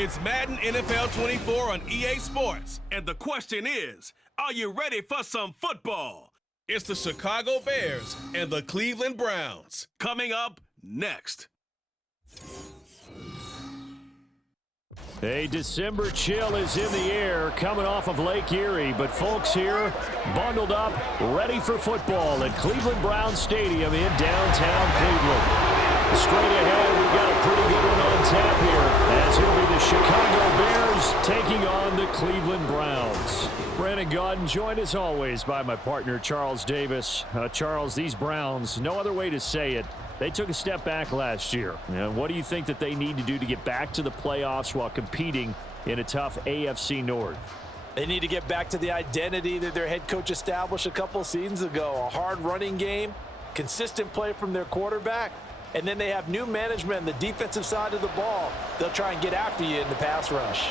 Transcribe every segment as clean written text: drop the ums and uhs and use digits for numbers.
It's Madden NFL 24 on EA Sports. And the question is, are you ready for some football? It's the Chicago Bears and the Cleveland Browns. Coming up next. A December chill is in the air coming off of Lake Erie, but folks here bundled up, ready for football at Cleveland Browns Stadium in downtown Cleveland. Straight ahead, we've got a pretty good one on tap here, as it'll be the Chicago Bears taking on the Cleveland Browns. Brandon Gaudin, joined as always by my partner Charles Davis. Charles, these Browns, no other way to say it, they took a step back last year. What do you think that they need to do to get back to the playoffs while competing in a tough AFC North? They need to get back to the identity that their head coach established a couple seasons ago. A hard running game, consistent play from their quarterback, and then they have new management on the defensive side of the ball. They'll try and get after you in the pass rush.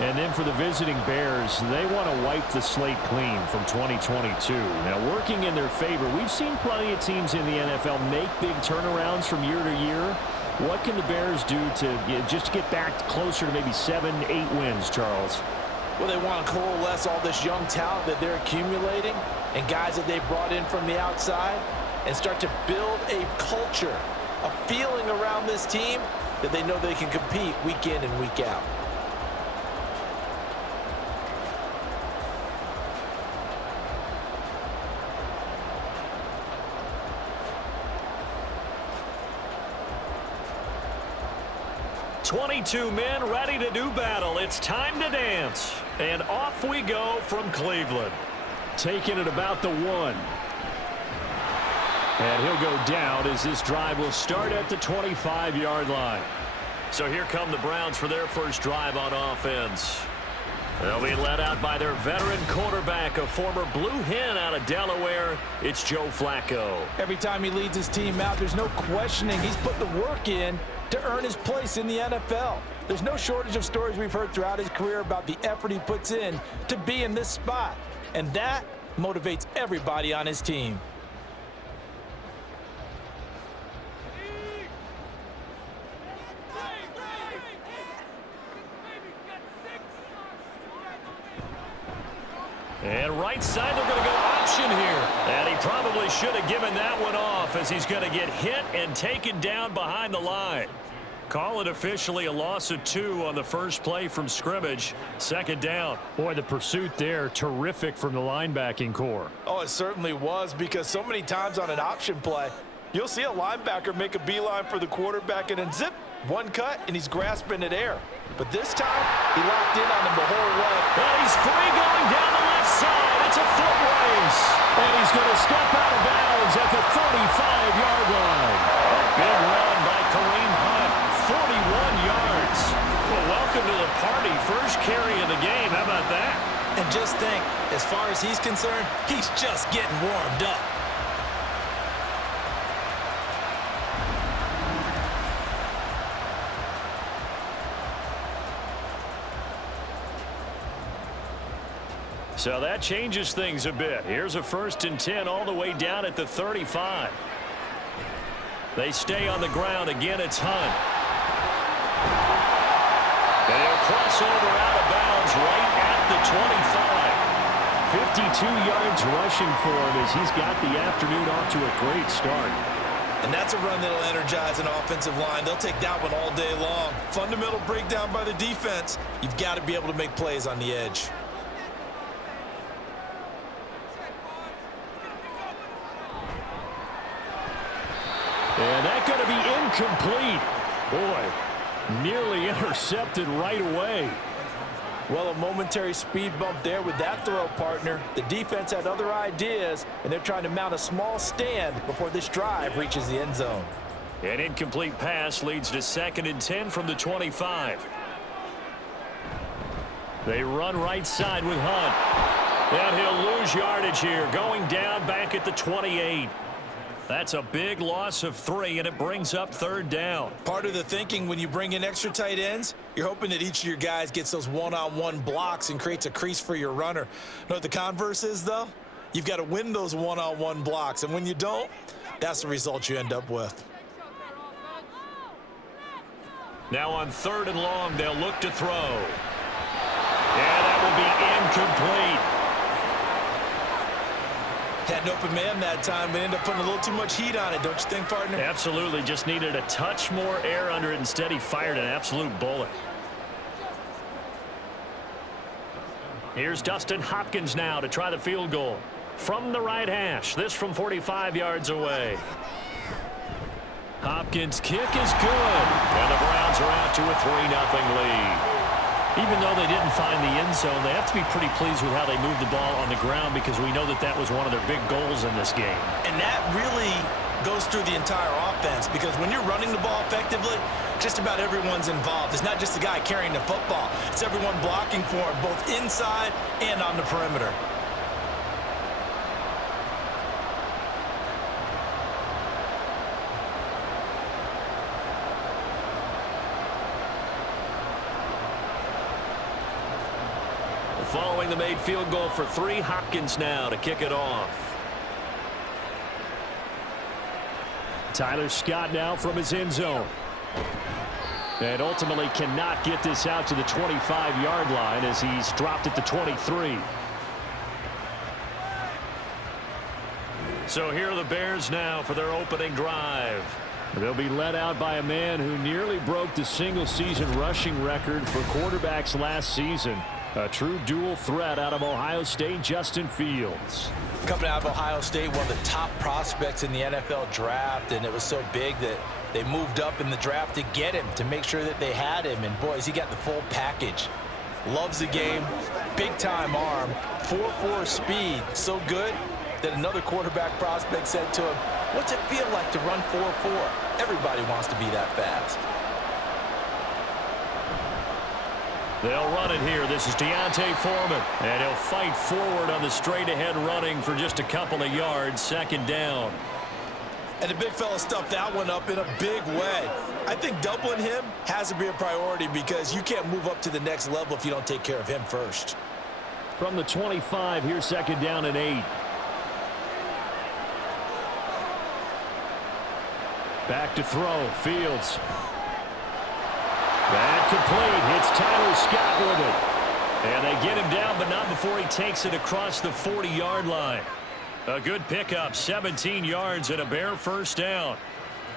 And then for the visiting Bears, they want to wipe the slate clean from 2022. Now, working in their favor, we've seen plenty of teams in the NFL make big turnarounds from year to year. What can the Bears do to just get back closer to maybe 7, 8 wins, Charles? Well, they want to coalesce all this young talent that they're accumulating and guys that they've brought in from the outside and start to build a culture, a feeling around this team that they know they can compete week in and week out. "22 men ready to do battle. It's time to dance." And off we go from Cleveland. Taking it about the 1. And he'll go down as this drive will start at the 25-yard line. So here come the Browns for their first drive on offense. They'll be led out by their veteran quarterback, a former Blue Hen out of Delaware. It's Joe Flacco. Every time he leads his team out, there's no questioning. He's put the work in to earn his place in the NFL. There's no shortage of stories we've heard throughout his career about the effort he puts in to be in this spot. And that motivates everybody on his team. And right side, they're going to go option here. And he probably should have given that one off, as he's going to get hit and taken down behind the line. Call it officially a loss of 2 on the first play from scrimmage. Second down. Boy, the pursuit there, terrific from the linebacking core. Oh, it certainly was, because so many times on an option play, you'll see a linebacker make a beeline for the quarterback and then zip, one cut, and he's grasping at air. But this time, he locked in on him the whole way. And he's free going down the left side. It's a foot race. And he's going to step out of bounds at the 35-yard line. A big run by Kareem Hunt, 41 yards. Well, welcome to the party. First carry of the game. How about that? And just think, as far as he's concerned, he's just getting warmed up. So that changes things a bit. Here's a 1st and 10 all the way down at the 35. They stay on the ground. Again, it's Hunt. And he'll cross over out of bounds right at the 25. 52 yards rushing for him as he's got the afternoon off to a great start. And that's a run that'll energize an offensive line. They'll take that one all day long. Fundamental breakdown by the defense. You've got to be able to make plays on the edge. And that's going to be incomplete. Boy, nearly intercepted right away. Well, a momentary speed bump there with that throw, partner. The defense had other ideas, and they're trying to mount a small stand before this drive reaches the end zone. An incomplete pass leads to 2nd and 10 from the 25. They run right side with Hunt. And he'll lose yardage here, going down back at the 28. That's a big loss of 3, and it brings up 3rd down. Part of the thinking when you bring in extra tight ends, you're hoping that each of your guys gets those one-on-one blocks and creates a crease for your runner. You know what the converse is, though? You've got to win those one-on-one blocks, and when you don't, that's the result you end up with. Now on 3rd and long, they'll look to throw. And that will be incomplete. Had an open man that time, but ended up putting a little too much heat on it, don't you think, partner? Absolutely. Just needed a touch more air under it. Instead, he fired an absolute bullet. Here's Dustin Hopkins now to try the field goal. From the right hash. This from 45 yards away. Hopkins' kick is good. And the Browns are out to a 3-0 lead. Even though they didn't find the end zone, they have to be pretty pleased with how they moved the ball on the ground because we know that that was one of their big goals in this game. And that really goes through the entire offense because when you're running the ball effectively, just about everyone's involved. It's not just the guy carrying the football. It's everyone blocking for him, both inside and on the perimeter. Following the made field goal for 3, Hopkins now to kick it off. Tyler Scott now from his end zone. And ultimately cannot get this out to the 25-yard line as he's dropped at the 23. So here are the Bears now for their opening drive. They'll be led out by a man who nearly broke the single-season rushing record for quarterbacks last season. A true dual threat out of Ohio State, Justin Fields. Coming out of Ohio State, one of the top prospects in the NFL draft, and it was so big that they moved up in the draft to get him, to make sure that they had him. And, boys, he got the full package. Loves the game, big-time arm, 4.4 speed, so good that another quarterback prospect said to him, "What's it feel like to run 4.4? Everybody wants to be that fast." They'll run it here. This is Deontay Foreman. And he'll fight forward on the straight-ahead running for just a couple of yards. 2nd down. And the big fella stuffed that one up in a big way. I think doubling him has to be a priority because you can't move up to the next level if you don't take care of him first. From the 25, here's 2nd down and 8. Back to throw. Fields. That complete. Hits Tyler Scott with it. And they get him down, but not before he takes it across the 40-yard line. A good pickup, 17 yards and a Bear 1st down.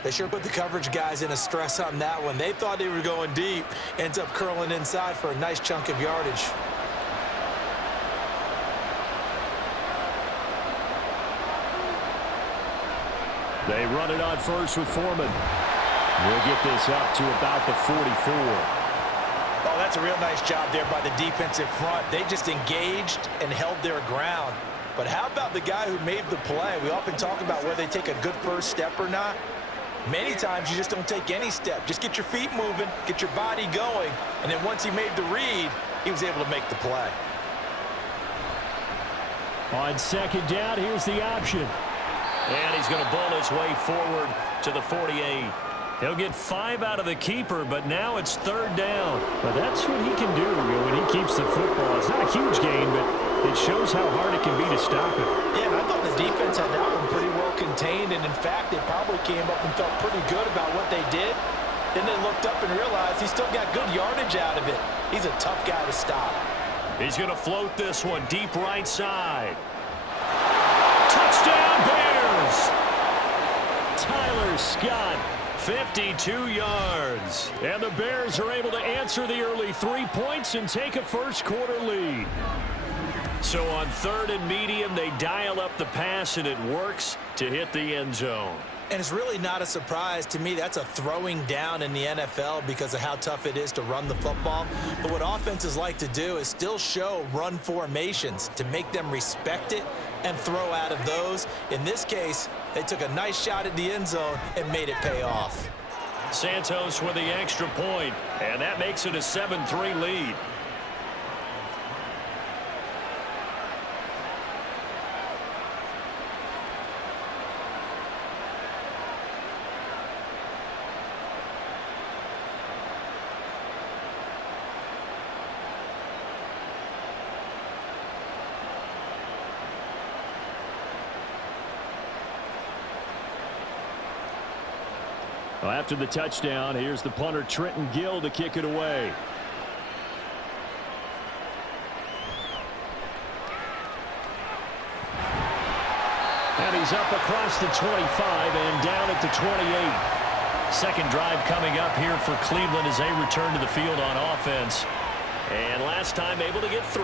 They sure put the coverage guys in a stress on that one. They thought they were going deep. Ends up curling inside for a nice chunk of yardage. They run it on 1st with Foreman. We'll get this up to about the 44. Oh, that's a real nice job there by the defensive front. They just engaged and held their ground. But how about the guy who made the play? We often talk about whether they take a good first step or not. Many times you just don't take any step. Just get your feet moving, get your body going, and then once he made the read, he was able to make the play. On 2nd down, here's the option. And he's going to bowl his way forward to the 48. He'll get 5 out of the keeper, but now it's 3rd down. But that's what he can do when he keeps the football. It's not a huge gain, but it shows how hard it can be to stop it. Yeah, and I thought the defense had that one pretty well contained, and in fact, they probably came up and felt pretty good about what they did. Then they looked up and realized he still got good yardage out of it. He's a tough guy to stop. He's going to float this one deep right side. Touchdown, Bears! Tyler Scott, 52 yards. And the Bears are able to answer the early 3 points and take a first-quarter lead. So on 3rd and medium, they dial up the pass, and it works to hit the end zone. And it's really not a surprise to me. That's a throwing down in the NFL because of how tough it is to run the football. But what offenses like to do is still show run formations to make them respect it and throw out of those. In this case, they took a nice shot at the end zone and made it pay off. Santos with the extra point, and that makes it a 7-3 lead. Well, after the touchdown, here's the punter Trenton Gill to kick it away. And he's up across the 25 and down at the 28. Second drive coming up here for Cleveland as they return to the field on offense. And last time able to get 3.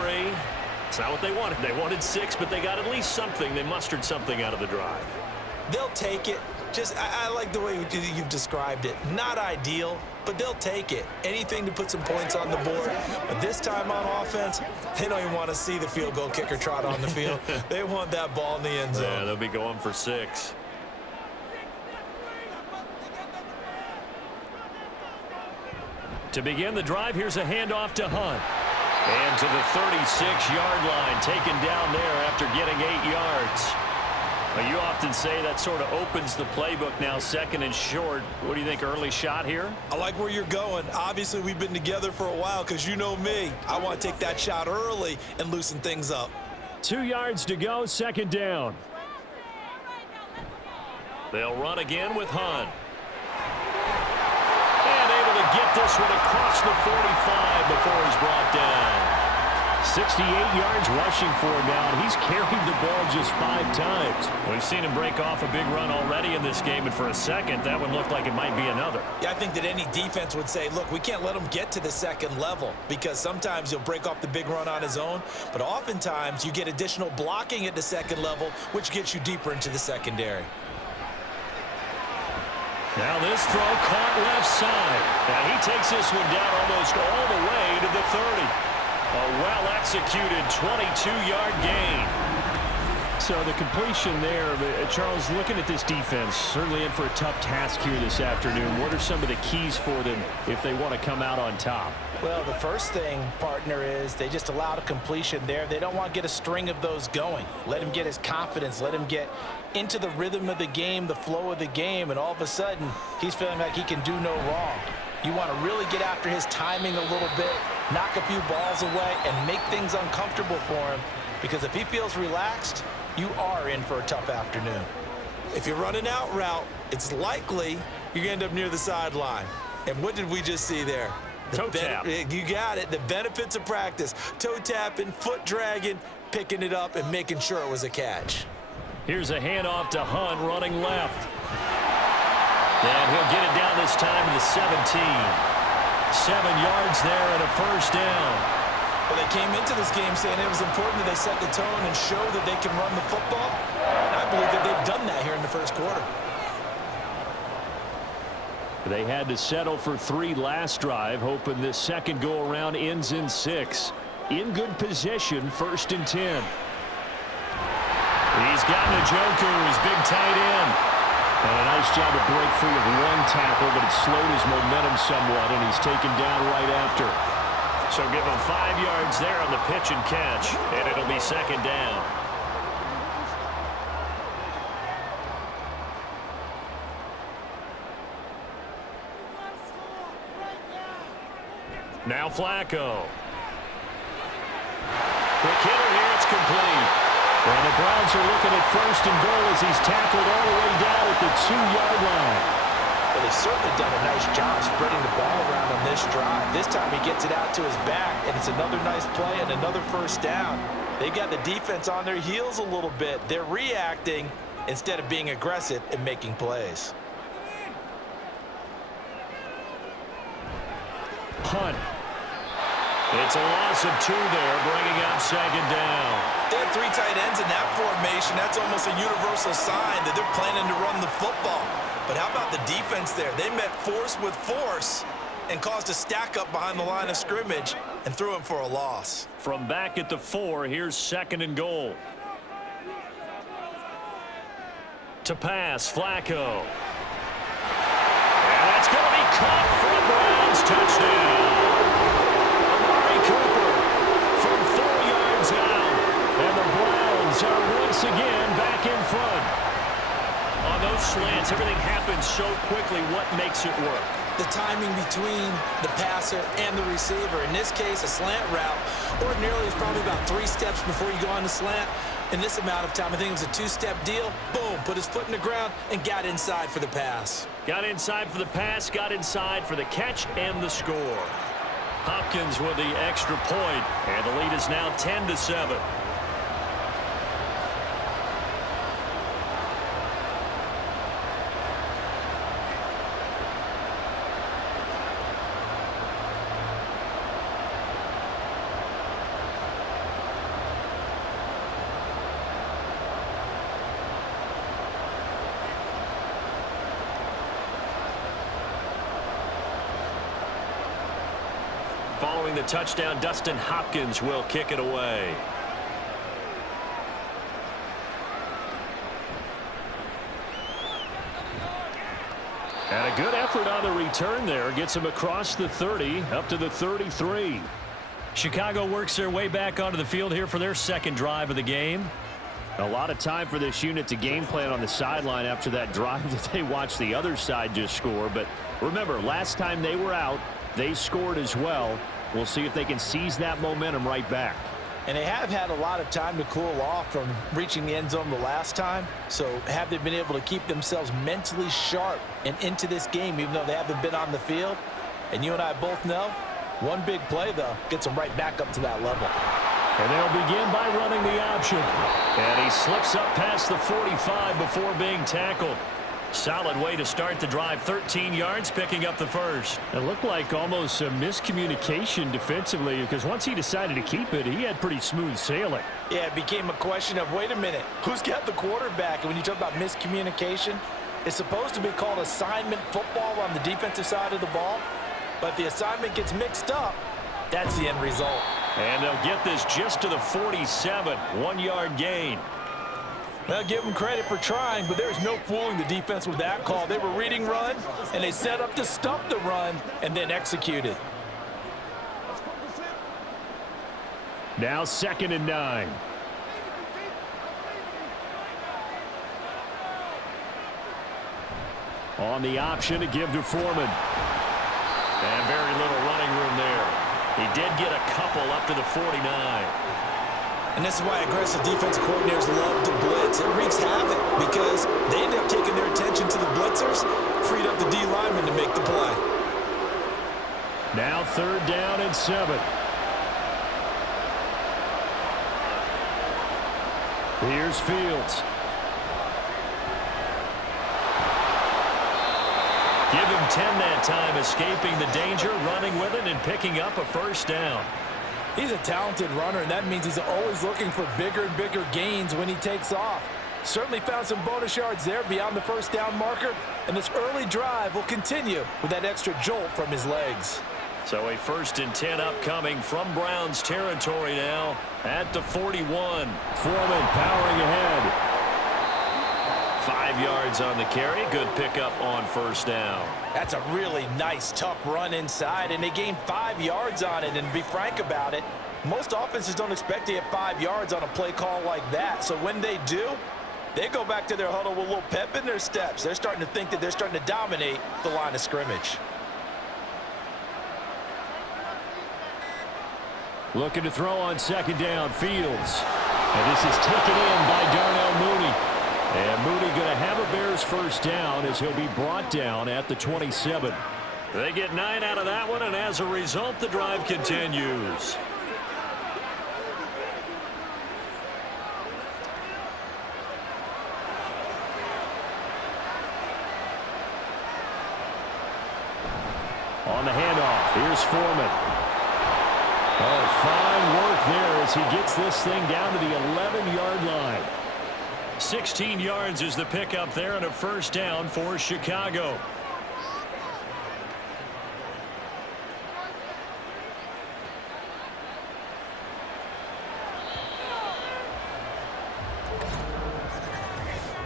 It's not what they wanted. They wanted 6, but they got at least something. They mustered something out of the drive. They'll take it. I like the way you've described it. Not ideal, but they'll take it. Anything to put some points on the board. But this time on offense, they don't even want to see the field goal kicker trot on the field. They want that ball in the end zone. Yeah, they'll be going for 6. To begin the drive, here's a handoff to Hunt. And to the 36-yard line, taken down there after getting 8 yards. Well, you often say that sort of opens the playbook now, 2nd and short. What do you think, early shot here? I like where you're going. Obviously, we've been together for a while because you know me. I want to take that shot early and loosen things up. 2 yards to go, 2nd down. They'll run again with Hunt. And able to get this one across the 45 before he's brought down. 68 yards rushing for him now, and he's carried the ball just 5 times. We've seen him break off a big run already in this game, and for a second, that one looked like it might be another. Yeah, I think that any defense would say, look, we can't let him get to the 2nd level because sometimes he'll break off the big run on his own, but oftentimes you get additional blocking at the 2nd level, which gets you deeper into the secondary. Now this throw caught left side. And he takes this one down almost all the way to the 30. A well-executed 22-yard gain. So the completion there, Charles, looking at this defense, certainly in for a tough task here this afternoon. What are some of the keys for them if they want to come out on top? Well, the first thing, partner, is they just allowed a completion there. They don't want to get a string of those going. Let him get his confidence. Let him get into the rhythm of the game, the flow of the game, and all of a sudden, he's feeling like he can do no wrong. You want to really get after his timing a little bit, knock a few balls away, and make things uncomfortable for him, because if he feels relaxed, you are in for a tough afternoon. If you're running out route, it's likely you're going to end up near the sideline. And what did we just see there? Toe tap. You got it. The benefits of practice. Toe tapping, foot dragging, picking it up, and making sure it was a catch. Here's a handoff to Hunt running left. And he'll get it down this time to the 17. 7 yards there and a first down. Well, they came into this game saying it was important that they set the tone and show that they can run the football. And I believe that they've done that here in the first quarter. They had to settle for 3 last drive, hoping this second go-around ends in 6. In good position, 1st and 10. He's got Njoku's big tight end. And a nice job to break free of 1 tackle, but it slowed his momentum somewhat, and he's taken down right after. So give him 5 yards there on the pitch and catch, and it'll be 2nd down. Now Flacco. Quick hitter here, it's complete. And the Browns are looking at 1st and goal as he's tackled all the way down at the 2-yard line. Well, they've certainly done a nice job spreading the ball around on this drive. This time he gets it out to his back, and it's another nice play and another first down. They've got the defense on their heels a little bit. They're reacting instead of being aggressive and making plays. Punt. It's a loss of 2 there, bringing up 2nd down. They have 3 tight ends in that formation. That's almost a universal sign that they're planning to run the football. But how about the defense there? They met force with force and caused a stack up behind the line of scrimmage and threw him for a loss. From back at the 4, here's 2nd and goal. To pass, Flacco. And that's going to be caught for a Browns touchdown. From 4 yards out, and the Browns are once again back in front. On those slants, everything happens so quickly. What makes it work? The timing between the passer and the receiver. In this case, a slant route ordinarily is probably about 3 steps before you go on the slant. in this amount of time. I think it was a two-step deal. Boom, put his foot in the ground and got inside for the pass. Got inside for the pass, got inside for the catch and the score. Hopkins with the extra point, and the lead is now 10-7. Following the touchdown, Dustin Hopkins will kick it away. And a good effort on the return there. Gets him across the 30, up to the 33. Chicago works their way back onto the field here for their second drive of the game. A lot of time for this unit to game plan on the sideline after that drive that they watched the other side just score. But remember, last time they were out, they scored as well. We'll see if they can seize that momentum right back. And they have had a lot of time to cool off from reaching the end zone the last time. So have they been able to keep themselves mentally sharp and into this game even though they haven't been on the field? And you and I both know, one big play, though, gets them right back up to that level. And they'll begin by running the option. And he slips up past the 45 before being tackled. Solid way to start the drive. 13 yards, picking up the first. It looked like almost a miscommunication defensively because once he decided to keep it, he had pretty smooth sailing. Yeah, it became a question of, wait a minute, who's got the quarterback? And when you talk about miscommunication, it's supposed to be called assignment football on the defensive side of the ball. But the assignment gets mixed up. That's the end result. And they'll get this just to the 47. 1 yard gain. Well, give them credit for trying, but there's no fooling the defense with that call. They were reading run, and they set up to stop the run and then executed. Now 2nd and 9. On the option to give to Foreman. And very little running room there. He did get a couple up to the 49. And this is why aggressive defensive coordinators love to blitz. It wreaks havoc because they end up taking their attention to the blitzers, freed up the D lineman to make the play. Now 3rd down and 7. Here's Fields. Give him 10 that time, escaping the danger, running with it, and picking up a first down. He's a talented runner, and that means he's always looking for bigger and bigger gains when he takes off. Certainly found some bonus yards there beyond the first down marker, and this early drive will continue with that extra jolt from his legs. So a 1st and 10 upcoming from Browns territory now at the 41. Foreman powering ahead. 5 yards on the carry. Good pickup on first down. That's a really nice, tough run inside, and they gained 5 yards on it. And to be frank about it, most offenses don't expect to get 5 yards on a play call like that. So when they do, they go back to their huddle with a little pep in their steps. They're starting to think that they're starting to dominate the line of scrimmage. Looking to throw on 2nd down, Fields. And this is taken in by Darnell Mooney. And Mooney going to have a Bears first down as he'll be brought down at the 27. They get 9 out of that one, and as a result, the drive continues. On the handoff, here's Foreman. Oh, fine work there as he gets this thing down to the 11-yard line. 16 yards is the pickup there, and a first down for Chicago.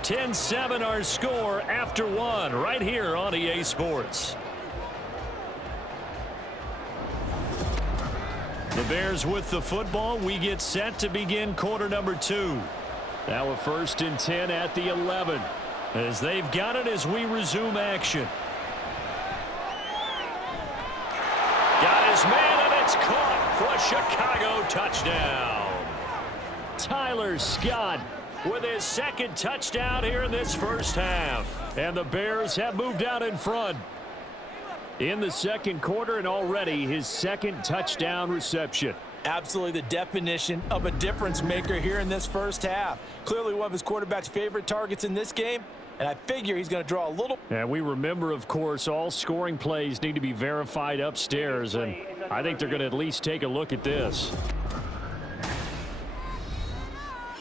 (10-7) our score after 1 right here on EA Sports. The Bears with the football. We get set to begin quarter number 2. Now a 1st and 10 at the 11. As they've got it as we resume action. Got his man, and it's caught for a Chicago touchdown. Tyler Scott with his second touchdown here in this first half. And the Bears have moved out in front in the second quarter, and already his second touchdown reception. Absolutely the definition of a difference maker here in this first half. Clearly one of his quarterback's favorite targets in this game, and I figure he's going to draw a little. And we remember, of course, all scoring plays need to be verified upstairs, and I think they're going to at least take a look at this.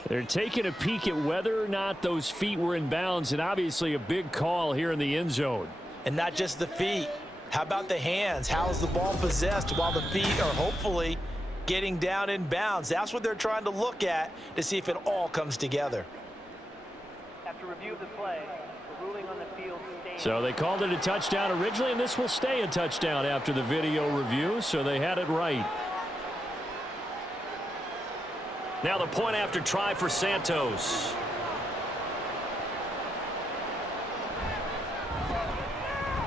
They're taking a peek at whether or not those feet were in bounds, and obviously a big call here in the end zone. And not just the feet. How about the hands? How's the ball possessed while the feet are hopefully getting down in bounds? That's what they're trying to look at to see if it all comes together. After review of the play, the ruling on the field stays. So they called it a touchdown originally, and this will stay a touchdown after the video review, so they had it right. Now the point after try for Santos.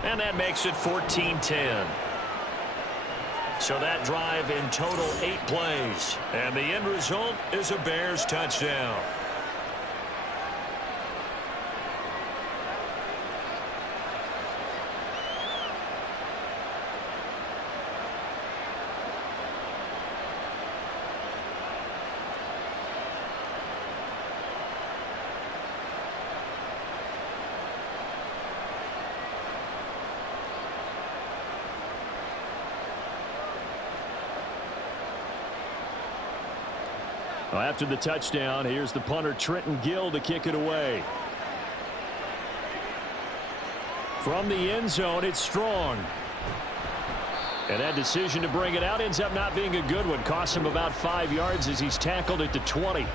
And that makes it 14-10. So that drive in total 8 plays. And the end result is a Bears touchdown. Well, after the touchdown, here's the punter Trenton Gill to kick it away. From the end zone, it's Strong. And that decision to bring it out ends up not being a good one. Costs him about 5 yards as he's tackled at the 20.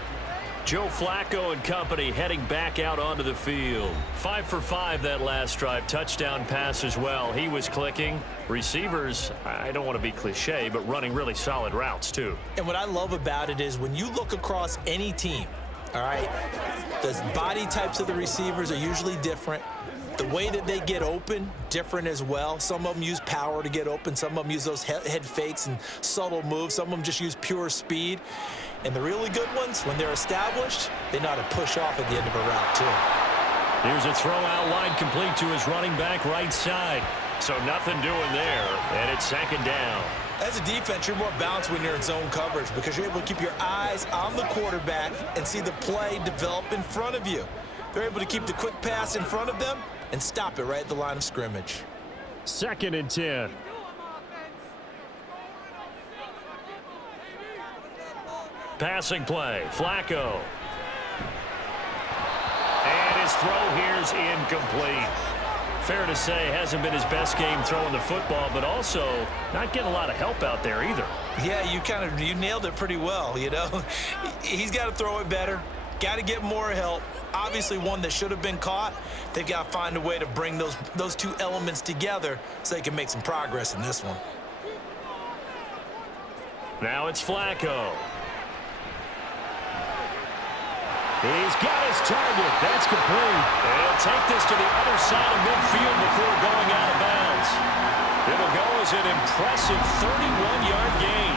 Joe Flacco and company heading back out onto the field. 5 for 5 that last drive. Touchdown pass as well. He was clicking. Receivers, I don't want to be cliche, but running really solid routes too. And what I love about it is when you look across any team, all right, the body types of the receivers are usually different. The way that they get open, different as well. Some of them use power to get open. Some of them use those head fakes and subtle moves. Some of them just use pure speed. And the really good ones, when they're established, they know how to push off at the end of a route, too. Here's a throw out wide complete to his running back right side. So nothing doing there, and it's second down. As a defense, you're more balanced when you're in zone coverage because you're able to keep your eyes on the quarterback and see the play develop in front of you. They're able to keep the quick pass in front of them and stop it right at the line of scrimmage. 2nd and 10. Passing play, Flacco. And his throw here's incomplete. Fair to say, hasn't been his best game throwing the football, but also not getting a lot of help out there either. Yeah, you nailed it pretty well, you know. He's got to throw it better. Got to get more help. Obviously one that should have been caught. They've got to find a way to bring those two elements together so they can make some progress in this one. Now it's Flacco. He's got his target. That's complete. And he'll take this to the other side of midfield before going out of bounds. It'll go as an impressive 31-yard gain.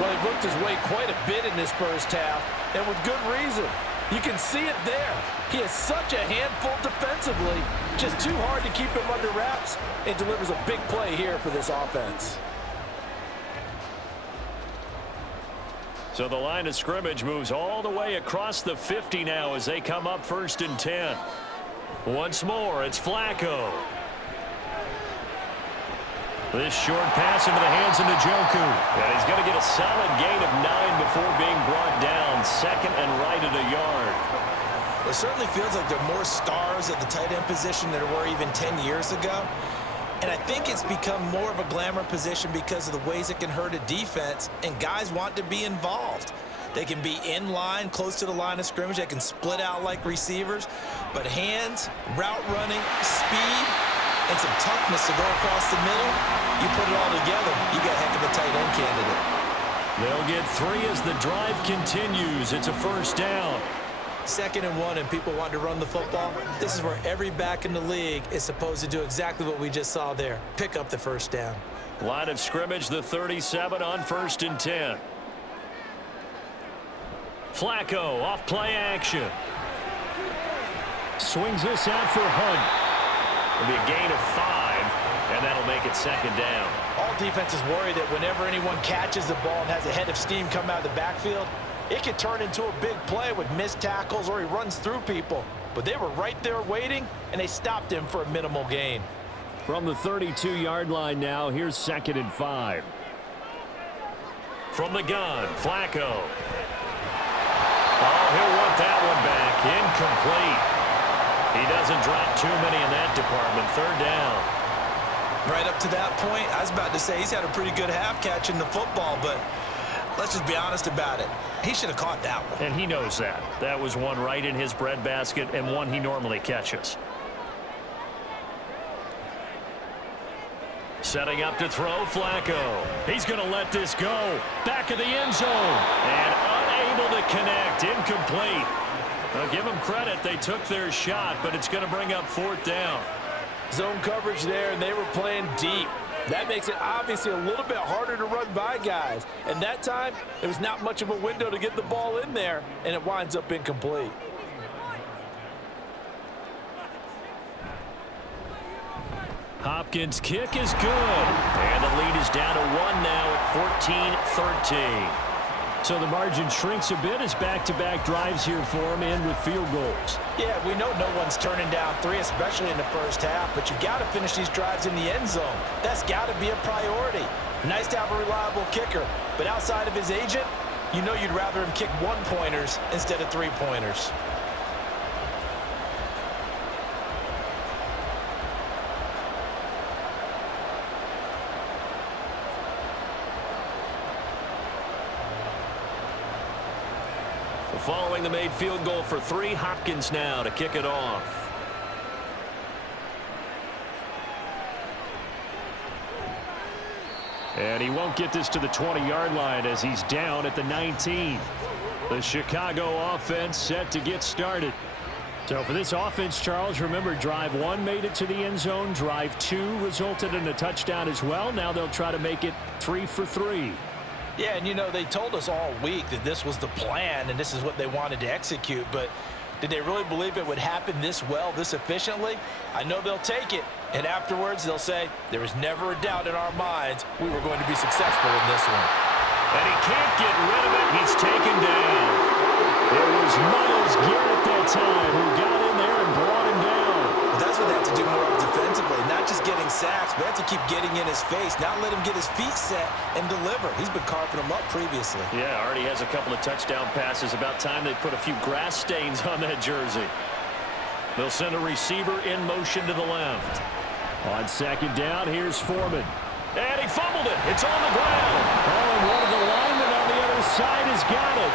Well, he worked his way quite a bit in this first half, and with good reason. You can see it there. He is such a handful defensively, just too hard to keep him under wraps, and delivers a big play here for this offense. So the line of scrimmage moves all the way across the 50 now as they come up 1st and 10. Once more, it's Flacco. This short pass into the hands of Njoku. And he's going to get a solid gain of 9 before being brought down. 2nd and right at a yard. It certainly feels like there are more stars at the tight end position than there were even 10 years ago. And I think it's become more of a glamour position because of the ways it can hurt a defense, and guys want to be involved. They can be in line, close to the line of scrimmage. They can split out like receivers. But hands, route running, speed, and some toughness to go across the middle, you put it all together, you got a heck of a tight end candidate. They'll get 3 as the drive continues. It's a 1st down. 2nd and 1, and people want to run the football. This is where every back in the league is supposed to do exactly what we just saw there. Pick up the 1st down. Line of scrimmage, the 37 on 1st and 10. Flacco off play action. Swings this out for Hunt. It'll be a gain of 5, and that'll make it 2nd down. All defenses worry that whenever anyone catches the ball and has a head of steam come out of the backfield, it can turn into a big play with missed tackles or he runs through people. But they were right there waiting, and they stopped him for a minimal gain. From the 32-yard line now, here's 2nd and 5. From the gun, Flacco. Oh, he'll want that one back. Incomplete. He doesn't drop too many in that department. 3rd down. Right up to that point, I was about to say he's had a pretty good half catching the football, but let's just be honest about it. He should have caught that one. And he knows that. That was one right in his breadbasket and one he normally catches. Setting up to throw, Flacco. He's going to let this go. Back of the end zone. And unable to connect. Incomplete. Well, give them credit. They took their shot, but it's going to bring up 4th down. Zone coverage there, and they were playing deep. That makes it obviously a little bit harder to run by guys. And that time, there was not much of a window to get the ball in there, and it winds up incomplete. Hopkins' kick is good. And the lead is down to 1 now at 14-13. So the margin shrinks a bit as back-to-back drives here for him and with field goals. Yeah, we know no one's turning down 3, especially in the first half, but you've got to finish these drives in the end zone. That's got to be a priority. Nice to have a reliable kicker, but outside of his agent, you know you'd rather him kick 1-pointers instead of 3-pointers. Following the made field goal for 3, Hopkins now to kick it off. And he won't get this to the 20-yard line as he's down at the 19. The Chicago offense set to get started. So for this offense, Charles, remember, drive 1 made it to the end zone. Drive 2 resulted in a touchdown as well. Now they'll try to make it 3 for 3. Yeah, and you know, they told us all week that this was the plan and this is what they wanted to execute, but did they really believe it would happen this well, this efficiently? I know they'll take it, and afterwards they'll say, there was never a doubt in our minds we were going to be successful in this one. And he can't get rid of it. He's taken down. It was Myles Garrett that time who got in there and brought him down. Well, that's what they have to do more defensively, not just getting sacks, but they have to keep getting in his face, not let him get his feet set and deliver. He's been carping him up previously. Yeah, already has a couple of touchdown passes. About time they put a few grass stains on that jersey. They'll send a receiver in motion to the left. On 2nd down, here's Foreman. And he fumbled it. It's on the ground. Oh, and one of the linemen on the other side has got it.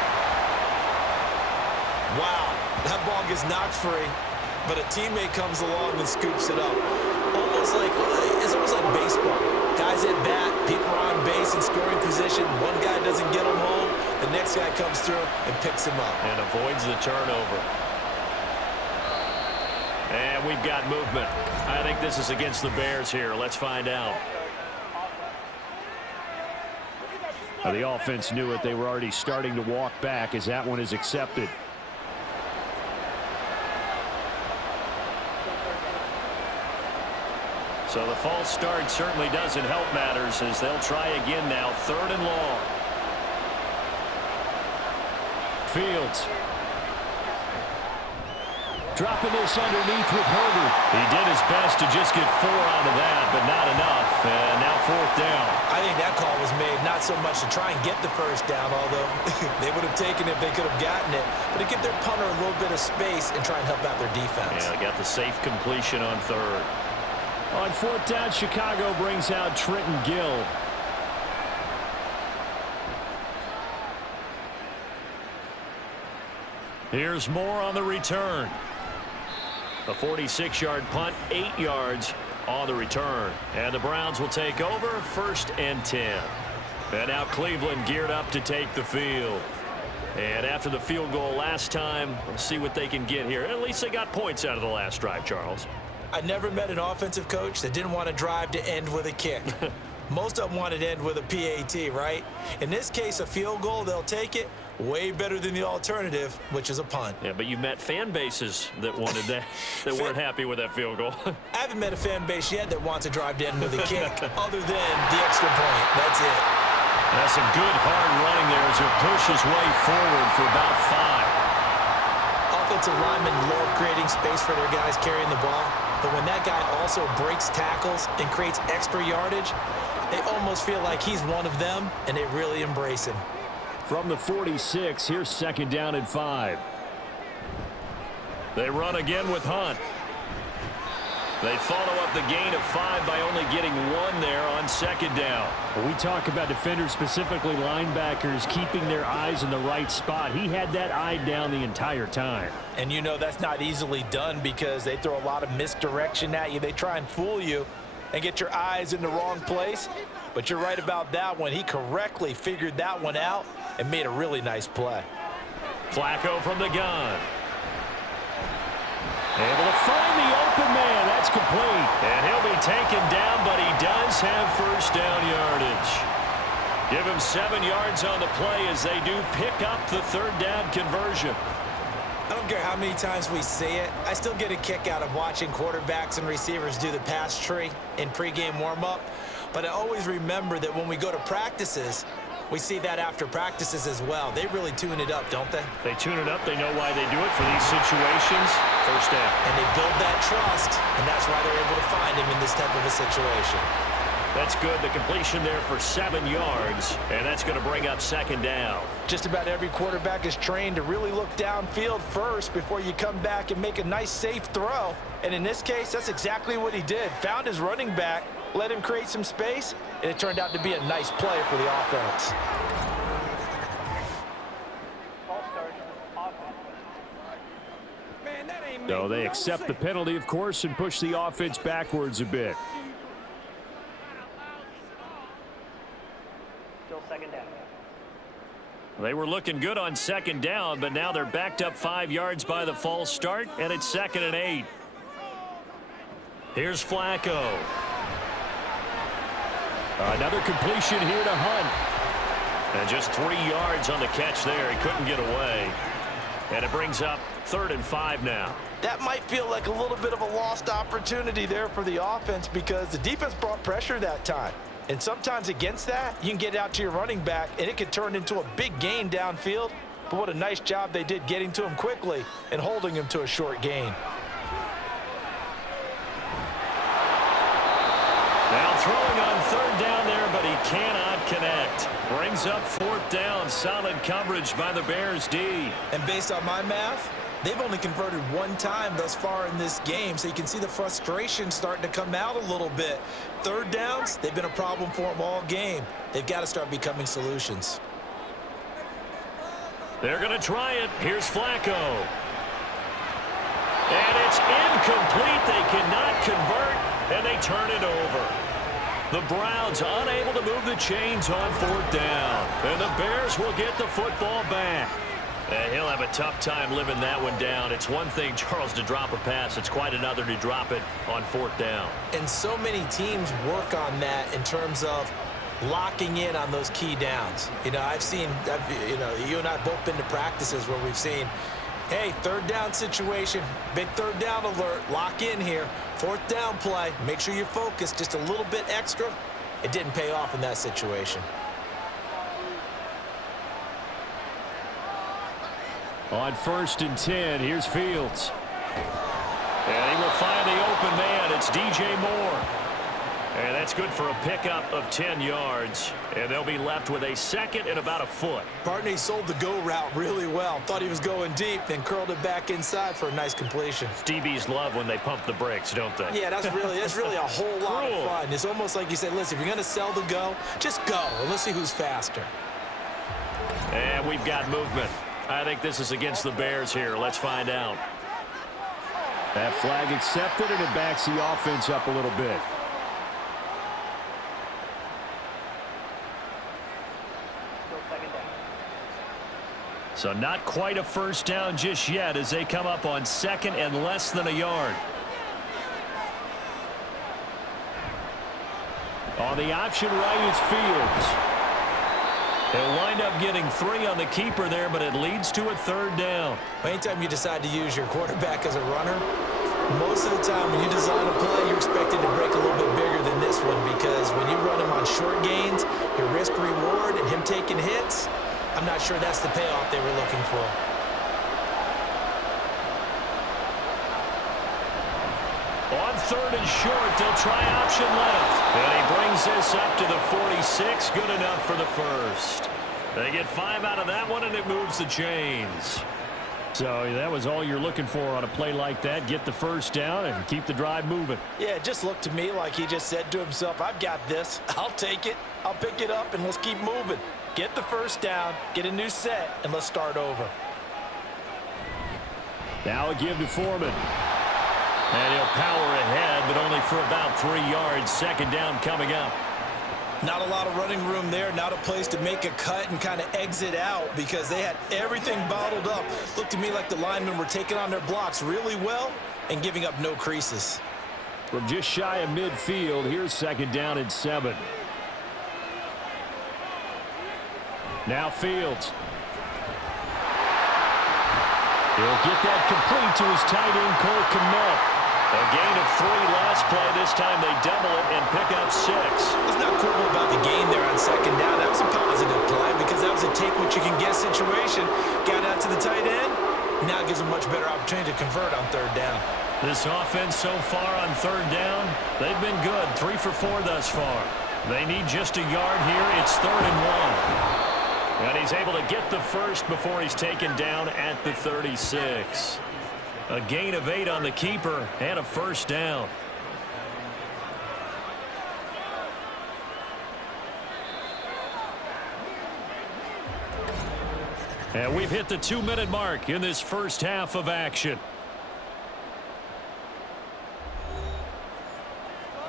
Wow, that ball gets knocked free, but a teammate comes along and scoops it up. It's almost like baseball. Guys at bat, people are on base in scoring position. One guy doesn't get him home, the next guy comes through and picks him up. And avoids the turnover. And we've got movement. I think this is against the Bears here. Let's find out. Now, the offense knew it. They were already starting to walk back as that one is accepted. So the false start certainly doesn't help matters as they'll try again now. 3rd and long. Fields. Dropping this underneath with Herbert. He did his best to just get 4 out of that, but not enough. And now 4th down. I think that call was made not so much to try and get the first down, although they would have taken it if they could have gotten it, but to give their punter a little bit of space and try and help out their defense. Yeah, they got the safe completion on 3rd. On 4th down, Chicago brings out Trenton Gill. Here's Moore on the return. A 46-yard punt, 8 yards on the return. And the Browns will take over 1st and 10. And now Cleveland geared up to take the field. And after the field goal last time, we'll see what they can get here. At least they got points out of the last drive, Charles. I never met an offensive coach that didn't want to drive to end with a kick. Most of them wanted to end with a PAT, right? In this case, a field goal, they'll take it. way better than the alternative, which is a punt. Yeah, but you met fan bases that wanted that, that weren't happy with that field goal. I haven't met a fan base yet that wants to drive down with a kick other than the extra point. That's it. That's a good hard running there as he pushes way forward for about 5. Offensive linemen love creating space for their guys carrying the ball, but when that guy also breaks tackles and creates extra yardage, they almost feel like he's one of them, and they really embrace him. From the 46, here's 2nd down and 5. They run again with Hunt. They follow up the gain of 5 by only getting 1 there on 2nd down. We talk about defenders, specifically linebackers, keeping their eyes in the right spot. He had that eye down the entire time. And you know that's not easily done because they throw a lot of misdirection at you. They try and fool you and get your eyes in the wrong place. But you're right about that one. He correctly figured that one out and made a really nice play. Flacco from the gun. Able to find the open man. That's complete. And he'll be taken down, but he does have first down yardage. Give him 7 yards on the play as they do pick up the 3rd down conversion. I don't care how many times we see it. I still get a kick out of watching quarterbacks and receivers do the pass tree in pregame warm-up. But I always remember that when we go to practices, we see that after practices as well. They really tune it up, don't they? They tune it up. They know why they do it for these situations. First down. And they build that trust, and that's why they're able to find him in this type of a situation. That's good. The completion there for 7 yards, and that's going to bring up 2nd down. Just about every quarterback is trained to really look downfield first before you come back and make a nice, safe throw. And in this case, that's exactly what he did. Found his running back, let him create some space, and it turned out to be a nice play for the offense. So they accept the penalty, of course, and push the offense backwards a bit. Still 2nd down. They were looking good on 2nd down, but now they're backed up 5 yards by the false start, and it's 2nd and 8. Here's Flacco. Another completion here to Hunt. And just 3 yards on the catch there. He couldn't get away. And it brings up 3rd and 5 now. That might feel like a little bit of a lost opportunity there for the offense because the defense brought pressure that time. And sometimes against that, you can get out to your running back, and it could turn into a big gain downfield. But what a nice job they did getting to him quickly and holding him to a short gain. Now throwing on 3rd down there, but he cannot connect. Brings up 4th down. Solid coverage by the Bears D. And based on my math, they've only converted 1 time thus far in this game, so you can see the frustration starting to come out a little bit. 3rd downs, they've been a problem for them all game. They've got to start becoming solutions. They're going to try it. Here's Flacco. And it's incomplete. They cannot convert, and they turn it over. The Browns unable to move the chains on 4th down. And the Bears will get the football back. And he'll have a tough time living that one down. It's one thing, Charles, to drop a pass. It's quite another to drop it on 4th down. And so many teams work on that in terms of locking in on those key downs. You know, you and I both been to practices where we've seen, hey, 3rd down situation, big 3rd down alert, lock in here. 4th down play, make sure you're focused just a little bit extra. It didn't pay off in that situation. On 1st and 10, here's Fields. And he will find the open man. It's DJ Moore. And that's good for a pickup of 10 yards. And they'll be left with a 2nd and about a foot. Barney sold the go route really well. Thought he was going deep, then curled it back inside for a nice completion. DBs love when they pump the brakes, don't they? Yeah, that's really a whole lot of fun. It's almost like you said, listen, if you're going to sell the go, just go. And let's see who's faster. And we've got movement. I think this is against the Bears here. Let's find out. That flag accepted, and it backs the offense up a little bit. So not quite a first down just yet as they come up on 2nd and less than a yard. On the option right is Fields. They'll wind up getting 3 on the keeper there, but it leads to a 3rd down. Anytime you decide to use your quarterback as a runner, most of the time when you design a play, you're expected to break a little bit bigger than this one, because when you run him on short gains, your risk-reward and him taking hits, I'm not sure that's the payoff they were looking for. On 3rd and short, they'll try option left. And he brings this up to the 46. Good enough for the first. They get 5 out of that one, and it moves the chains. So that was all you're looking for on a play like that. Get the first down and keep the drive moving. Yeah, it just looked to me like he just said to himself, I've got this. I'll take it. I'll pick it up, and let's keep moving. Get the first down, get a new set, and let's start over. Now a give to Foreman. And he'll power ahead, but only for about 3 yards. 2nd down coming up. Not a lot of running room there, not a place to make a cut and kind of exit out, because they had everything bottled up. Looked to me like the linemen were taking on their blocks really well and giving up no creases. From just shy of midfield, here's 2nd down and 7. Now Fields. He'll get that complete to his tight end, Cole Kmet. A gain of 3 last play. This time they double it and pick up 6. It's not cool about the gain there on 2nd down. That was a positive play, because that was a take-what-you-can-get situation. Got out to the tight end. Now it gives them a much better opportunity to convert on 3rd down. This offense so far on 3rd down, they've been good. 3 for 4 thus far. They need just a yard here. It's 3rd and 1. And he's able to get the first before he's taken down at the 36. A gain of 8 on the keeper and a first down. And we've hit the 2-minute mark in this first half of action.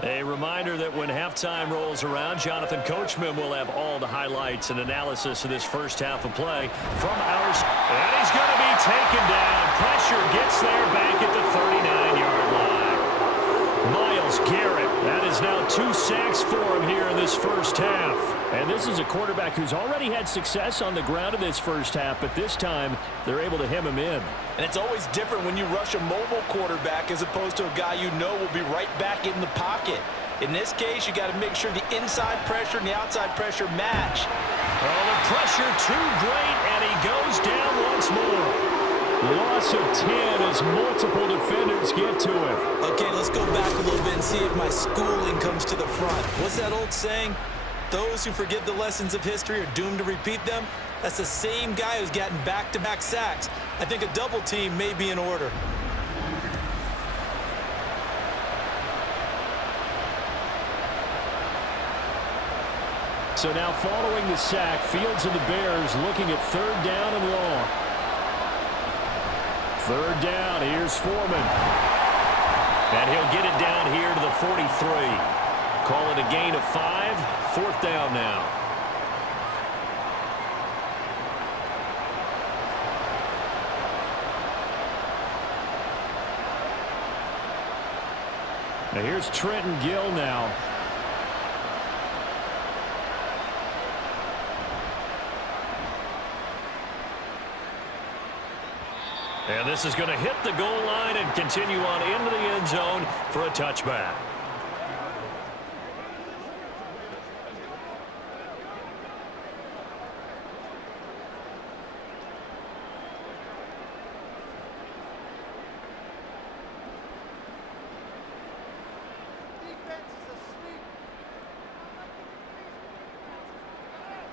A reminder that when halftime rolls around, Jonathan Coachman will have all the highlights and analysis of this first half of play from ours. And he's going to be taken down. Pressure gets there back at the 39-yard line. Myles Garrett, that is now 2 sacks for him here in this first half. And this is a quarterback who's already had success on the ground in this first half, but this time they're able to hem him in. And it's always different when you rush a mobile quarterback as opposed to a guy you know will be right back in the pocket. In this case, you got to make sure the inside pressure and the outside pressure match. Oh, the pressure too great, and he goes down once more. Loss of 10 as multiple defenders get to him. Okay, let's go back a little bit and see if my schooling comes to the front. What's that old saying? Those who forget the lessons of history are doomed to repeat them. That's the same guy who's gotten back-to-back sacks. I think a double team may be in order. So now following the sack, Fields and the Bears looking at 3rd down and long. 3rd down, here's Foreman. And he'll get it down here to the 43. Call it a gain of 5. 4th down now. Now here's Trenton Gill now. And this is going to hit the goal line and continue on into the end zone for a touchback.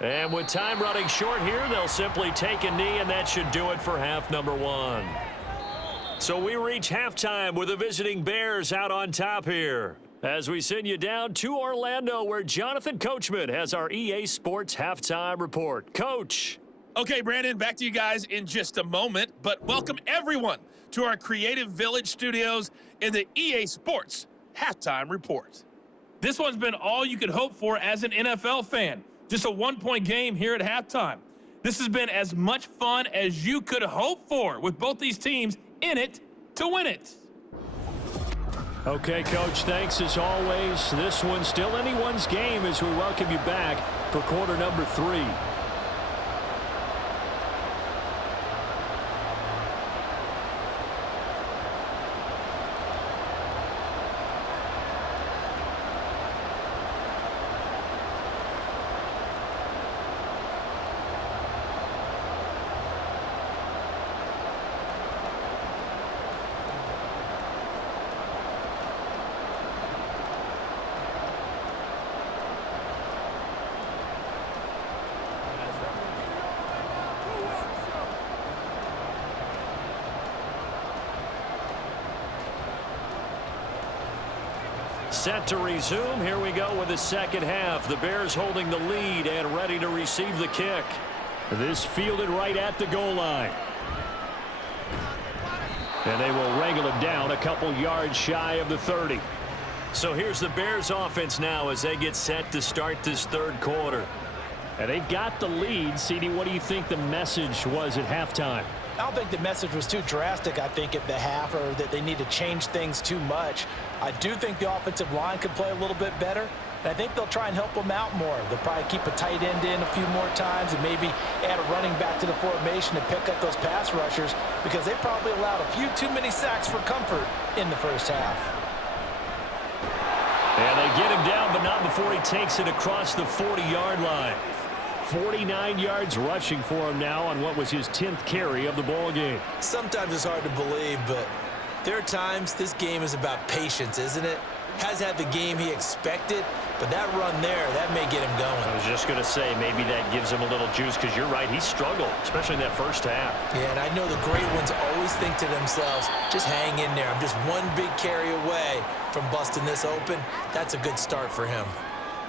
And with time running short here, they'll simply take a knee, and that should do it for half number 1. So we reach halftime with the visiting Bears out on top here, as we send you down to Orlando, where Jonathan Coachman has our EA Sports halftime report. Coach. Okay, Brandon, back to you guys in just a moment, but welcome everyone to our Creative Village studios in the EA Sports halftime report. This one's been all you could hope for as an NFL fan. Just a one-point game here at halftime. This has been as much fun as you could hope for, with both these teams in it to win it. Okay, Coach, thanks as always. This one's still anyone's game as we welcome you back for quarter number 3. Set to resume. Here we go with the second half. The Bears holding the lead and ready to receive the kick. This fielded right at the goal line. And they will wrangle it down a couple yards shy of the 30. So here's the Bears offense now as they get set to start this third quarter. And they've got the lead. CD, what do you think the message was at halftime? I don't think the message was too drastic, I think, at the half, or that they need to change things too much. I do think the offensive line could play a little bit better, and I think they'll try and help them out more. They'll probably keep a tight end in a few more times and maybe add a running back to the formation to pick up those pass rushers, because they probably allowed a few too many sacks for comfort in the first half. And they get him down, but not before he takes it across the 40-yard line. 49 yards rushing for him now on what was his 10th carry of the ball game. Sometimes it's hard to believe, but there are times this game is about patience, isn't it? Has had the game he expected, but that run there, that may get him going. I was just going to say, maybe that gives him a little juice, because you're right, he struggled, especially in that first half. Yeah, and I know the great ones always think to themselves, just hang in there. I'm just one big carry away from busting this open. That's a good start for him.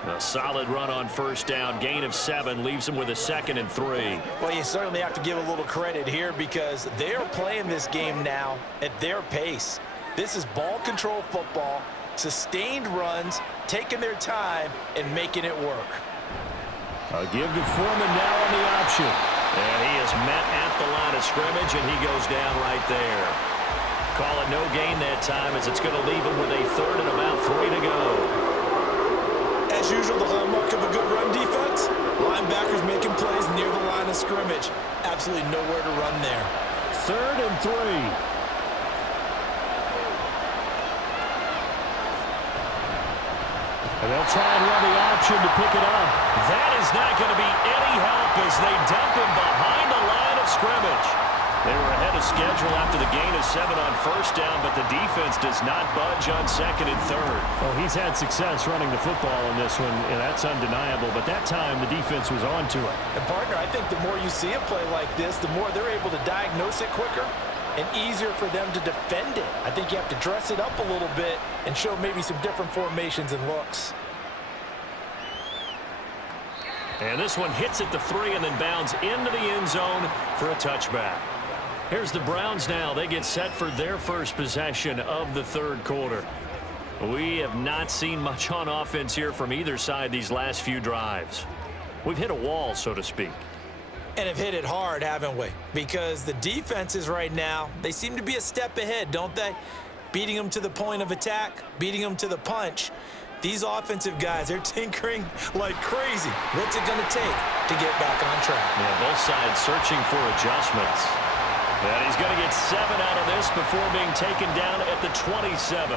A solid run on first down. Gain of 7 leaves him with a 2nd and 3. Well, you certainly have to give a little credit here, because they're playing this game now at their pace. This is ball control football, sustained runs, taking their time, and making it work. I'll give to Foreman now on the option. And he is met at the line of scrimmage, and he goes down right there. Call it no gain that time, as it's going to leave him with a 3rd and about 3 to go. As usual, the hallmark of a good run defense, linebackers making plays near the line of scrimmage. Absolutely nowhere to run there. 3rd and 3. And they'll try and run the option to pick it up. That is not going to be any help as they dump him behind the line of scrimmage. They were ahead of schedule after the gain of 7 on first down, but the defense does not budge on 2nd and 3rd. Well, he's had success running the football in this one, and that's undeniable. But that time, the defense was on to it. And, partner, I think the more you see a play like this, the more they're able to diagnose it quicker and easier for them to defend it. I think you have to dress it up a little bit and show maybe some different formations and looks. And this one hits at the 3 and then bounds into the end zone for a touchback. Here's the Browns now. They get set for their first possession of the third quarter. We have not seen much on offense here from either side these last few drives. We've hit a wall, so to speak. And have hit it hard, haven't we? Because the defenses right now, they seem to be a step ahead, don't they? Beating them to the point of attack, beating them to the punch. These offensive guys, they're tinkering like crazy. What's it going to take to get back on track? Yeah, both sides searching for adjustments. And he's going to get 7 out of this before being taken down at the 27.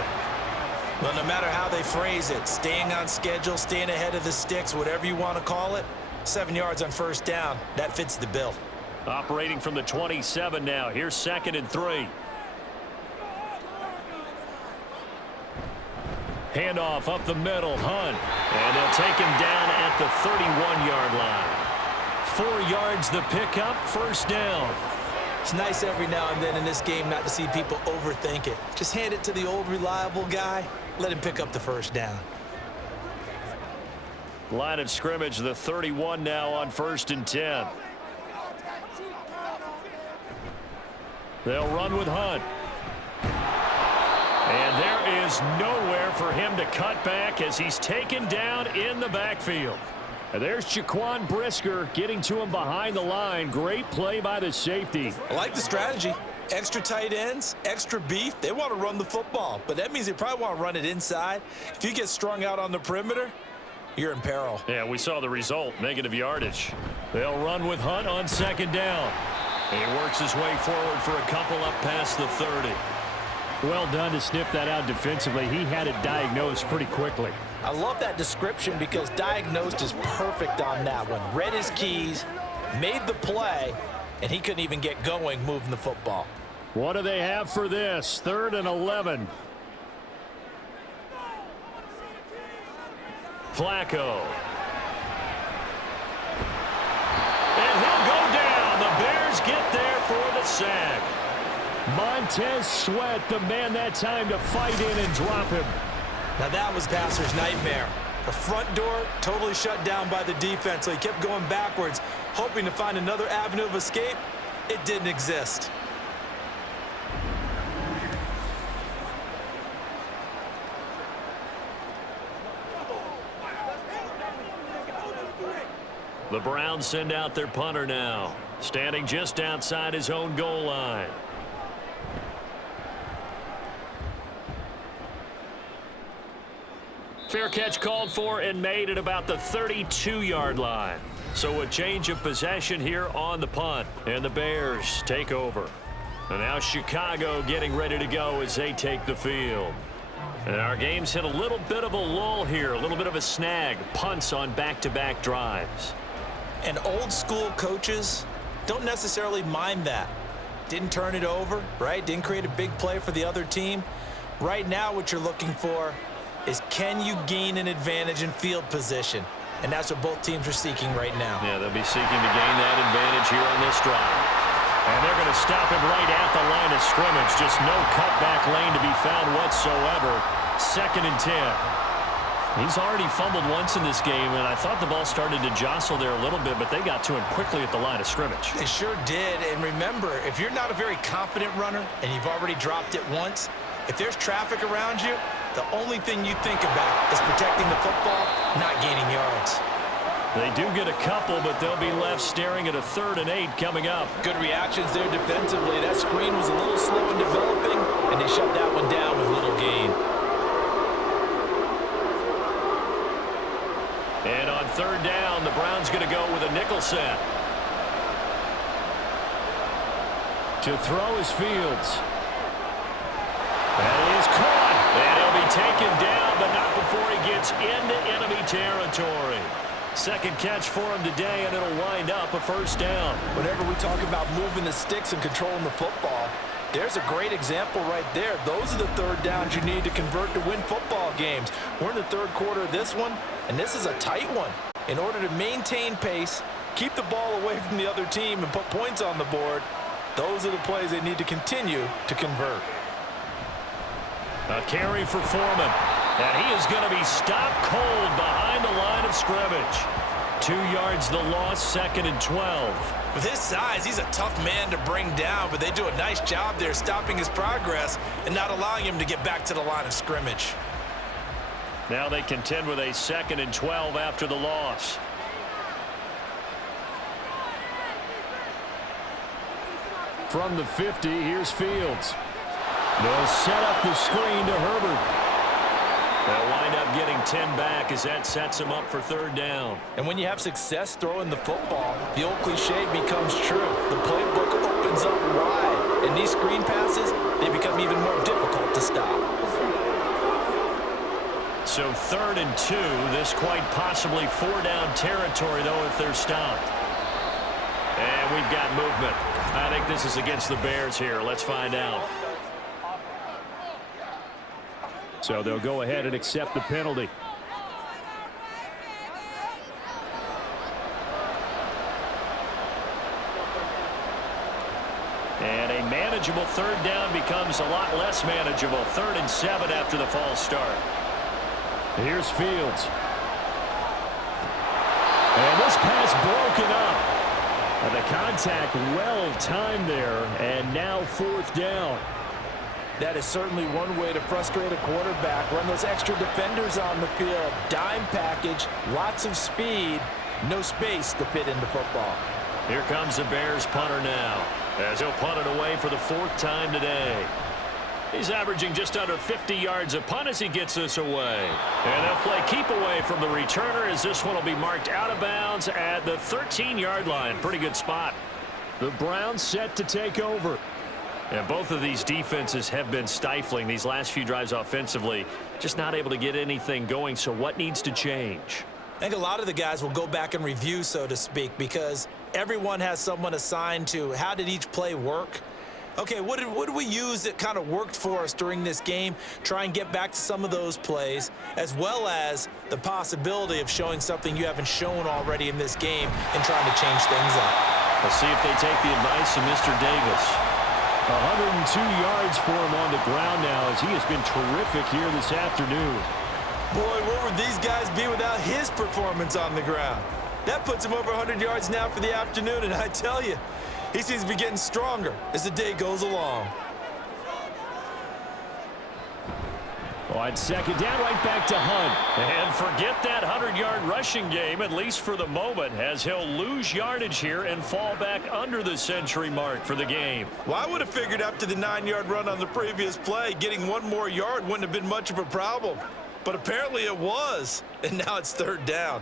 Well, no matter how they phrase it, staying on schedule, staying ahead of the sticks, whatever you want to call it, 7 yards on first down, that fits the bill. Operating from the 27 now. Here's 2nd and 3. Handoff up the middle, Hunt. And they'll take him down at the 31-yard line. 4 yards the pickup, first down. It's nice every now and then in this game not to see people overthink it. Just hand it to the old reliable guy, let him pick up the first down. Line of scrimmage, the 31 now on 1st and 10. They'll run with Hunt. And there is nowhere for him to cut back as he's taken down in the backfield. And there's Jaquan Brisker getting to him behind the line. Great play by the safety. I like the strategy. Extra tight ends, extra beef. They want to run the football, but that means they probably want to run it inside. If you get strung out on the perimeter, you're in peril. Yeah, we saw the result, negative yardage. They'll run with Hunt on 2nd down. He works his way forward for a couple up past the 30. Well done to sniff that out defensively. He had it diagnosed pretty quickly. I love that description because diagnosed is perfect on that one. Read his keys, made the play, and he couldn't even get going moving the football. What do they have for this? 3rd and 11. Flacco. And he'll go down. The Bears get there for the sack. Montez Sweat, the man that time to fight in and drop him. Now that was passer's nightmare. The front door totally shut down by the defense, so he kept going backwards, hoping to find another avenue of escape. It didn't exist. The Browns send out their punter now, standing just outside his own goal line. Fair catch called for and made at about the 32-yard line. So a change of possession here on the punt, and the Bears take over. And now Chicago getting ready to go as they take the field. And our game's hit a little bit of a lull here, a little bit of a snag. Punts on back-to-back drives. And old school coaches don't necessarily mind that. Didn't turn it over, right? Didn't create a big play for the other team. Right now what you're looking for is, can you gain an advantage in field position? And that's what both teams are seeking right now. Yeah, they'll be seeking to gain that advantage here on this drive. And they're going to stop him right at the line of scrimmage. Just no cutback lane to be found whatsoever. 2nd and 10. He's already fumbled once in this game, and I thought the ball started to jostle there a little bit, but they got to him quickly at the line of scrimmage. They sure did. And remember, if you're not a very confident runner and you've already dropped it once, if there's traffic around you, the only thing you think about is protecting the football, not gaining yards. They do get a couple, but they'll be left staring at a 3rd and 8 coming up. Good reactions there defensively. That screen was a little slow in developing, and they shut that one down with little gain. And on 3rd down, the Browns going to go with a nickel set. To throw is Fields. That is caught. And he'll be taken down, but not before he gets into enemy territory. 2nd catch for him today, and it'll wind up a 1st down. Whenever we talk about moving the sticks and controlling the football, there's a great example right there. Those are the 3rd downs you need to convert to win football games. We're in the 3rd quarter of this one, and this is a tight one. In order to maintain pace, keep the ball away from the other team, and put points on the board, those are the plays they need to continue to convert. A carry for Foreman. And he is going to be stopped cold behind the line of scrimmage. 2 yards the loss, 2nd and 12. With his size, he's a tough man to bring down, but they do a nice job there stopping his progress and not allowing him to get back to the line of scrimmage. Now they contend with a 2nd and 12 after the loss. From the 50, here's Fields. They'll set up the screen to Herbert. They'll wind up getting 10 back as that sets him up for 3rd down. And when you have success throwing the football, the old cliche becomes true. The playbook opens up wide, and these screen passes, they become even more difficult to stop. So 3rd and 2, this quite possibly 4-down territory, though, if they're stopped. And we've got movement. I think this is against the Bears here. Let's find out. So they'll go ahead and accept the penalty. And a manageable 3rd down becomes a lot less manageable. 3rd and 7 after the false start. Here's Fields. And this pass broken up. And the contact well timed there. And now 4th down. That is certainly one way to frustrate a quarterback. Run those extra defenders on the field. Dime package, lots of speed, no space to fit into football. Here comes the Bears punter now, as he'll punt it away for the 4th time today. He's averaging just under 50 yards a punt as he gets this away. And they'll play keep away from the returner as this one will be marked out of bounds at the 13-yard line. Pretty good spot. The Browns set to take over. And both of these defenses have been stifling these last few drives offensively. Just not able to get anything going. So what needs to change? I think a lot of the guys will go back and review, so to speak, because everyone has someone assigned to how did each play work. Okay, what did we use that kind of worked for us during this game? Try and get back to some of those plays, as well as the possibility of showing something you haven't shown already in this game and trying to change things up. Let's see if they take the advice of Mr. Davis. 102 yards for him on the ground now as he has been terrific here this afternoon. Boy, where would these guys be without his performance on the ground? That puts him over 100 yards now for the afternoon, and I tell you, he seems to be getting stronger as the day goes along. On second down, right back to Hunt. And forget that 100-yard rushing game, at least for the moment, as he'll lose yardage here and fall back under the century mark for the game. Well, I would have figured after the 9-yard run on the previous play, getting one more yard wouldn't have been much of a problem. But apparently it was, and now it's third down.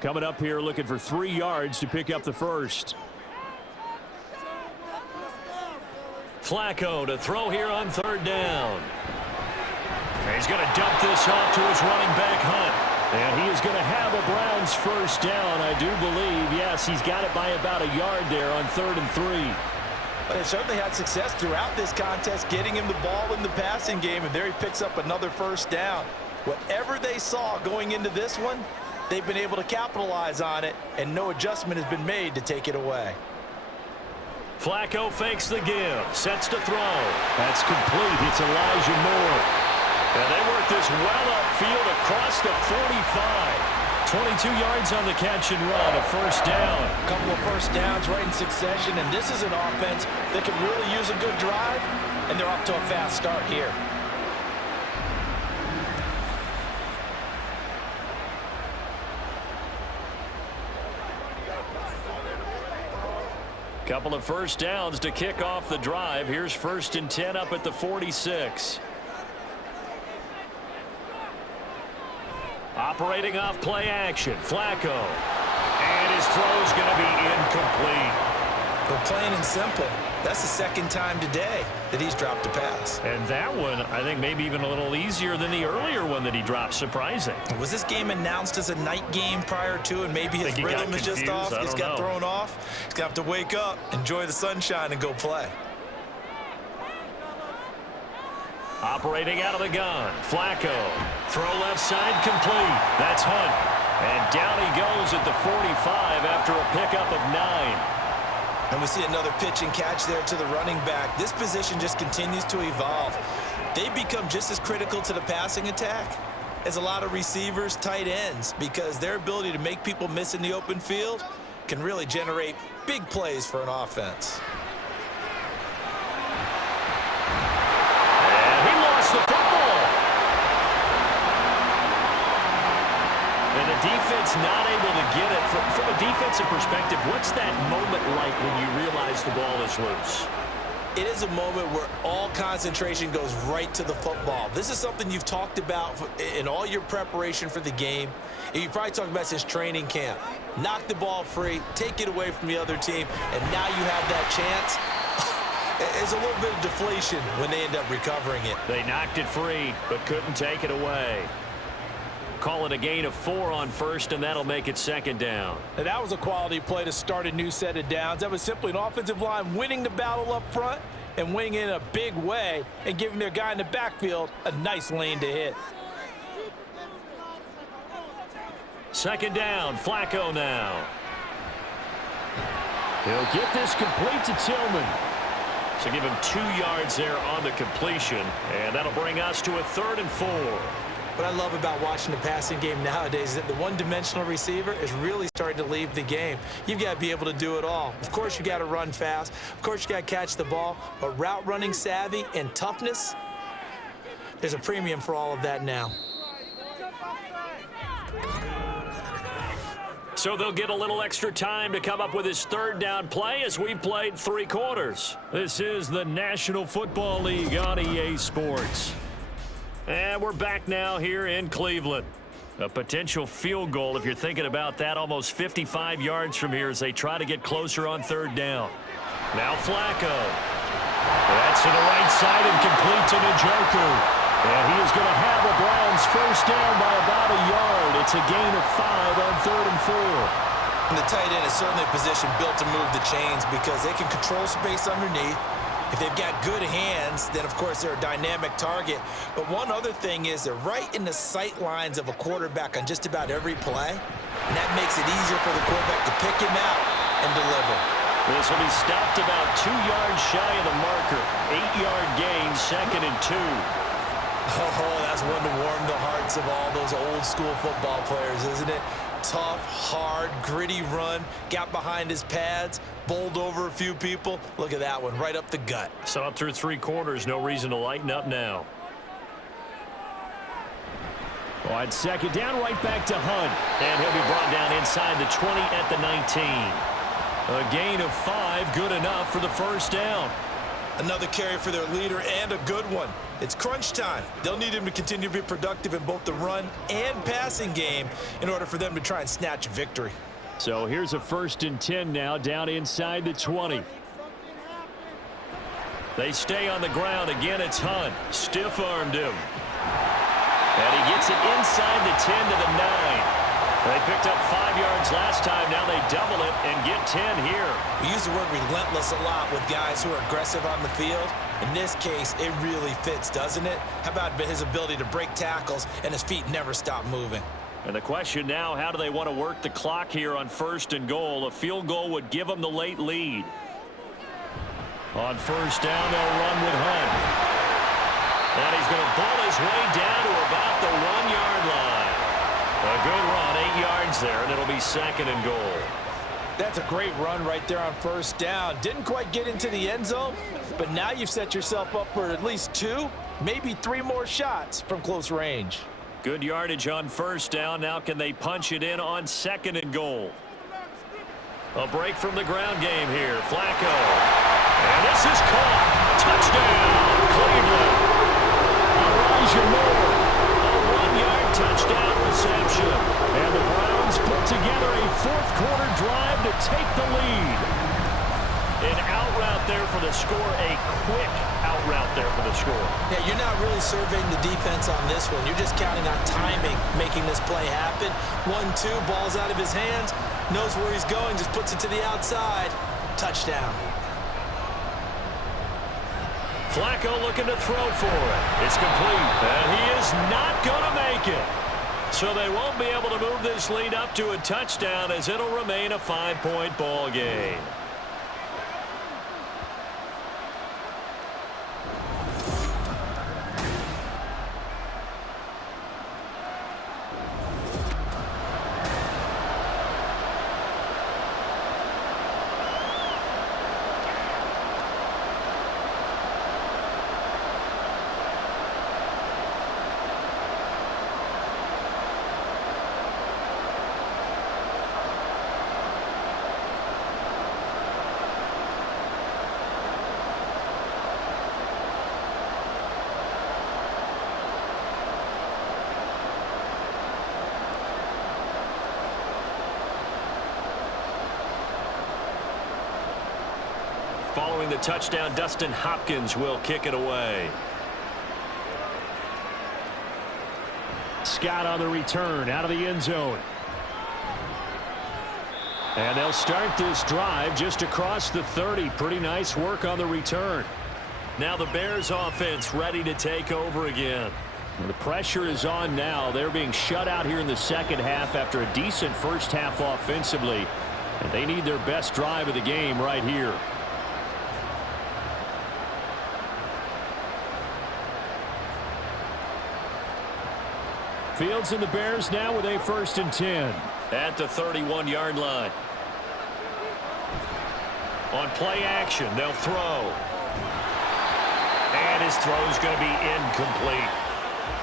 Coming up here looking for 3 yards to pick up the first. Flacco to throw here on third down. He's going to dump this off to his running back, Hunt. And he is going to have a Browns first down, I do believe. Yes, he's got it by about a yard there on 3rd and 3. But they certainly had success throughout this contest, getting him the ball in the passing game, and there he picks up another first down. Whatever they saw going into this one, they've been able to capitalize on it, and no adjustment has been made to take it away. Flacco fakes the give, sets to throw. That's complete. It's Elijah Moore. And they work this well upfield across the 45. 22 yards on the catch and run, a first down. A couple of first downs right in succession, and this is an offense that can really use a good drive, and they're off to a fast start here. Couple of first downs to kick off the drive. Here's 1st and 10 up at the 46. Operating off play action, Flacco. And his throw's going to be incomplete. But plain and simple, that's the second time today that he's dropped a pass. And that one, I think, maybe even a little easier than the earlier one that he dropped. Surprising. Was this game announced as a night game prior to, and maybe his rhythm is just off? He's got thrown off. He's going to have to wake up, enjoy the sunshine, and go play. Operating out of the gun, Flacco. Throw left side complete. That's Hunt. And down he goes at the 45 after a pickup of 9. And we see another pitch and catch there to the running back. This position just continues to evolve. They become just as critical to the passing attack as a lot of receivers, tight ends, because their ability to make people miss in the open field can really generate big plays for an offense. And he lost the football. And the defense not able to get it. From a defensive perspective, what's that moment like when you realize the ball is loose? It is a moment where all concentration goes right to the football. This is something you've talked about in all your preparation for the game. And you probably talked about since training camp. Knock the ball free, take it away from the other team, and now you have that chance. There's a little bit of deflation when they end up recovering it. They knocked it free, but couldn't take it away. Call it a gain of 4 on first, and that'll make it 2nd down. And that was a quality play to start a new set of downs. That was simply an offensive line winning the battle up front and winning in a big way and giving their guy in the backfield a nice lane to hit. 2nd down, Flacco now. He'll get this complete to Tillman. So give him 2 yards there on the completion, and that'll bring us to a 3rd and 4. What I love about watching the passing game nowadays is that the one-dimensional receiver is really starting to leave the game. You've got to be able to do it all. Of course, you got to run fast. Of course, you got to catch the ball. But route running savvy and toughness, there's a premium for all of that now. So they'll get a little extra time to come up with his 3rd down play as we've played 3 quarters. This is the National Football League on EA Sports. And we're back now here in Cleveland. A potential field goal, if you're thinking about that, almost 55 yards from here as they try to get closer on 3rd down. Now Flacco. That's to the right side and complete to Njoku. And he is going to have the Browns first down by about a yard. It's a gain of 5 on 3rd and 4. And the tight end is certainly a position built to move the chains because they can control space underneath. If they've got good hands, then, of course, they're a dynamic target. But one other thing is they're right in the sight lines of a quarterback on just about every play. And that makes it easier for the quarterback to pick him out and deliver. This will be stopped about 2 yards shy of the marker. 8-yard gain, 2nd and 2. Oh, that's one to warm the hearts of all those old school football players, isn't it? Tough, hard, gritty run, got behind his pads, bowled over a few people. Look at that one, right up the gut. Saw it through 3 quarters, no reason to lighten up now. On second down, right back to Hunt. And he'll be brought down inside the 20 at the 19. A gain of 5, good enough for the first down. Another carry for their leader and a good one. It's crunch time. They'll need him to continue to be productive in both the run and passing game in order for them to try and snatch a victory. So here's a 1st and 10 now, down inside the 20. They stay on the ground. Again, it's Hunt. Stiff-armed him. And he gets it inside the 10 to the 9. They picked up 5 yards last time. Now they double it and get 10 here. We use the word relentless a lot with guys who are aggressive on the field. In this case, it really fits, doesn't it? How about his ability to break tackles and his feet never stop moving? And the question now, how do they want to work the clock here on 1st and goal? A field goal would give them the late lead. On 1st down, they'll run with Hunt. And he's going to ball his way down to about the 1-yard line. A good run, 8 yards there, and it'll be 2nd and goal. That's a great run right there on 1st down. Didn't quite get into the end zone, but now you've set yourself up for at least 2, maybe 3 more shots from close range. Good yardage on 1st down. Now can they punch it in on 2nd and goal? A break from the ground game here. Flacco. And this is caught. Touchdown, Cleveland. Elijah Moore. A 1-yard touchdown reception. And the Browns put together a 4th quarter drive to take the lead. An out route there for the score. A quick out route there for the score. Yeah, you're not really surveying the defense on this one. You're just counting on timing, making this play happen. 1-2, ball's out of his hands. Knows where he's going, just puts it to the outside. Touchdown. Flacco looking to throw for it. It's complete. And he is not going to make it. So they won't be able to move this lead up to a touchdown as it'll remain a 5-point ball game. Following the touchdown, Dustin Hopkins will kick it away. Scott on the return out of the end zone. And they'll start this drive just across the 30. Pretty nice work on the return. Now the Bears offense ready to take over again. The pressure is on now. They're being shut out here in the 2nd half after a decent 1st half offensively. And they need their best drive of the game right here. Fields and the Bears now with a 1st and 10. At the 31-yard line. On play action, they'll throw. And his throw is going to be incomplete.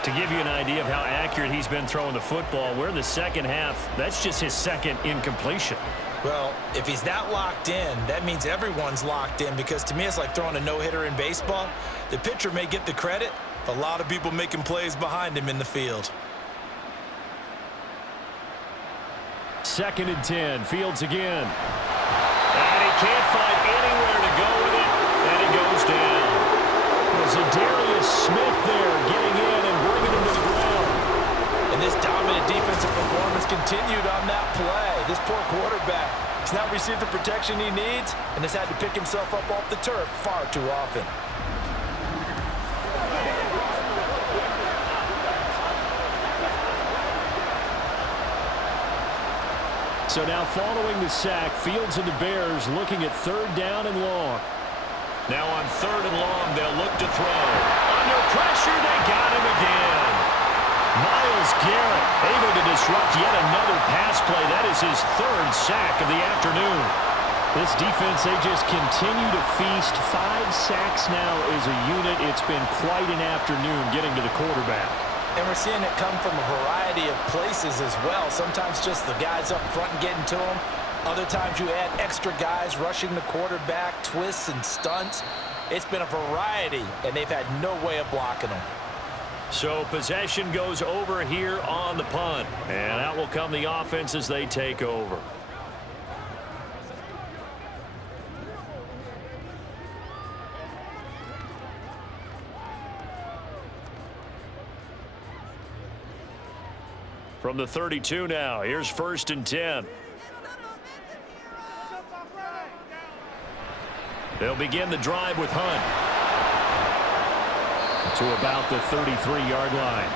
To give you an idea of how accurate he's been throwing the football, we're in the 2nd half. That's just his 2nd incompletion. Well, if he's that locked in, that means everyone's locked in, because to me it's like throwing a no-hitter in baseball. The pitcher may get the credit, a lot of people making plays behind him in the field. 2nd and 10. Fields again. And he can't find anywhere to go with it, and he goes down. There's a Darius Smith there getting in and bringing him to the ground. And this dominant defensive performance continued on that play. This poor quarterback has not received the protection he needs and has had to pick himself up off the turf far too often. So now following the sack, Fields and the Bears looking at 3rd down and long. Now on 3rd and long, they'll look to throw. Under pressure. They got him again. Myles Garrett able to disrupt yet another pass play. That is his third sack of the afternoon. This defense, they just continue to feast. 5 sacks now as a unit. It's been quite an afternoon getting to the quarterback. And we're seeing it come from a variety of places as well. Sometimes just the guys up front and getting to him. Other times you add extra guys rushing the quarterback, twists and stunts. It's been a variety, and they've had no way of blocking them. So possession goes over here on the punt. And out will come the offense as they take over. From the 32 now, here's 1st and 10. They'll begin the drive with Hunt. To about the 33-yard line.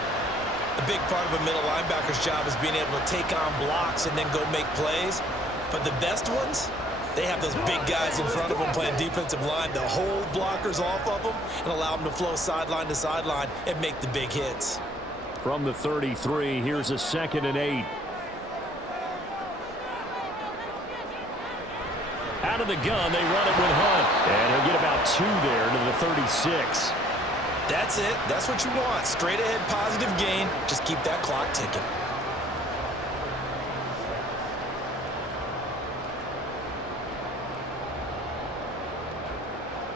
A big part of a middle linebacker's job is being able to take on blocks and then go make plays. But the best ones, they have those big guys in front of them playing defensive line to hold blockers off of them and allow them to flow sideline to sideline and make the big hits. From the 33, here's a 2nd and 8. Out of the gun, they run it with Hunt. And he'll get about 2 there to the 36. That's it. That's what you want. Straight ahead positive gain. Just keep that clock ticking.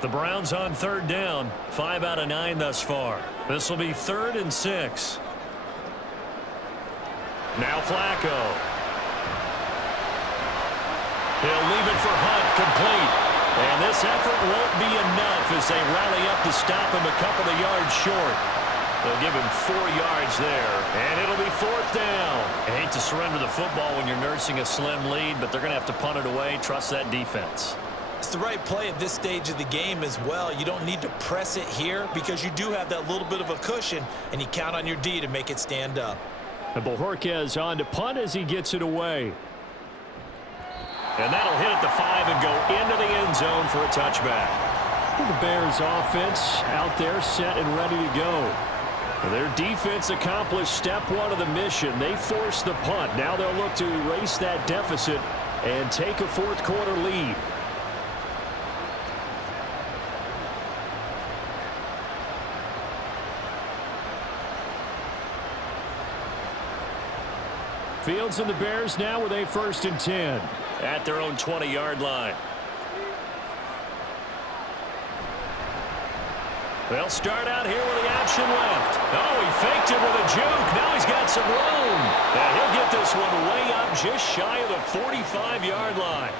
The Browns on 3rd down. 5 out of 9 thus far. This will be 3rd and 6. Now Flacco. He'll leave it for Hunt, complete. And this effort won't be enough as they rally up to stop him a couple of yards short. They'll give him 4 yards there, and it'll be 4th down. I hate to surrender the football when you're nursing a slim lead, but they're going to have to punt it away. Trust that defense. It's the right play at this stage of the game as well. You don't need to press it here because you do have that little bit of a cushion, and you count on your D to make it stand up. And Bojorquez on to punt as he gets it away. And that'll hit at the 5 and go into the end zone for a touchback. The Bears offense out there set and ready to go. Their defense accomplished step 1 of the mission. They forced the punt. Now they'll look to erase that deficit and take a 4th quarter lead. Fields and the Bears now with a 1st and 10. At their own 20-yard line. They'll start out here with the option left. Oh, he faked it with a juke. Now he's got some room. And he'll get this one way up just shy of the 45-yard line.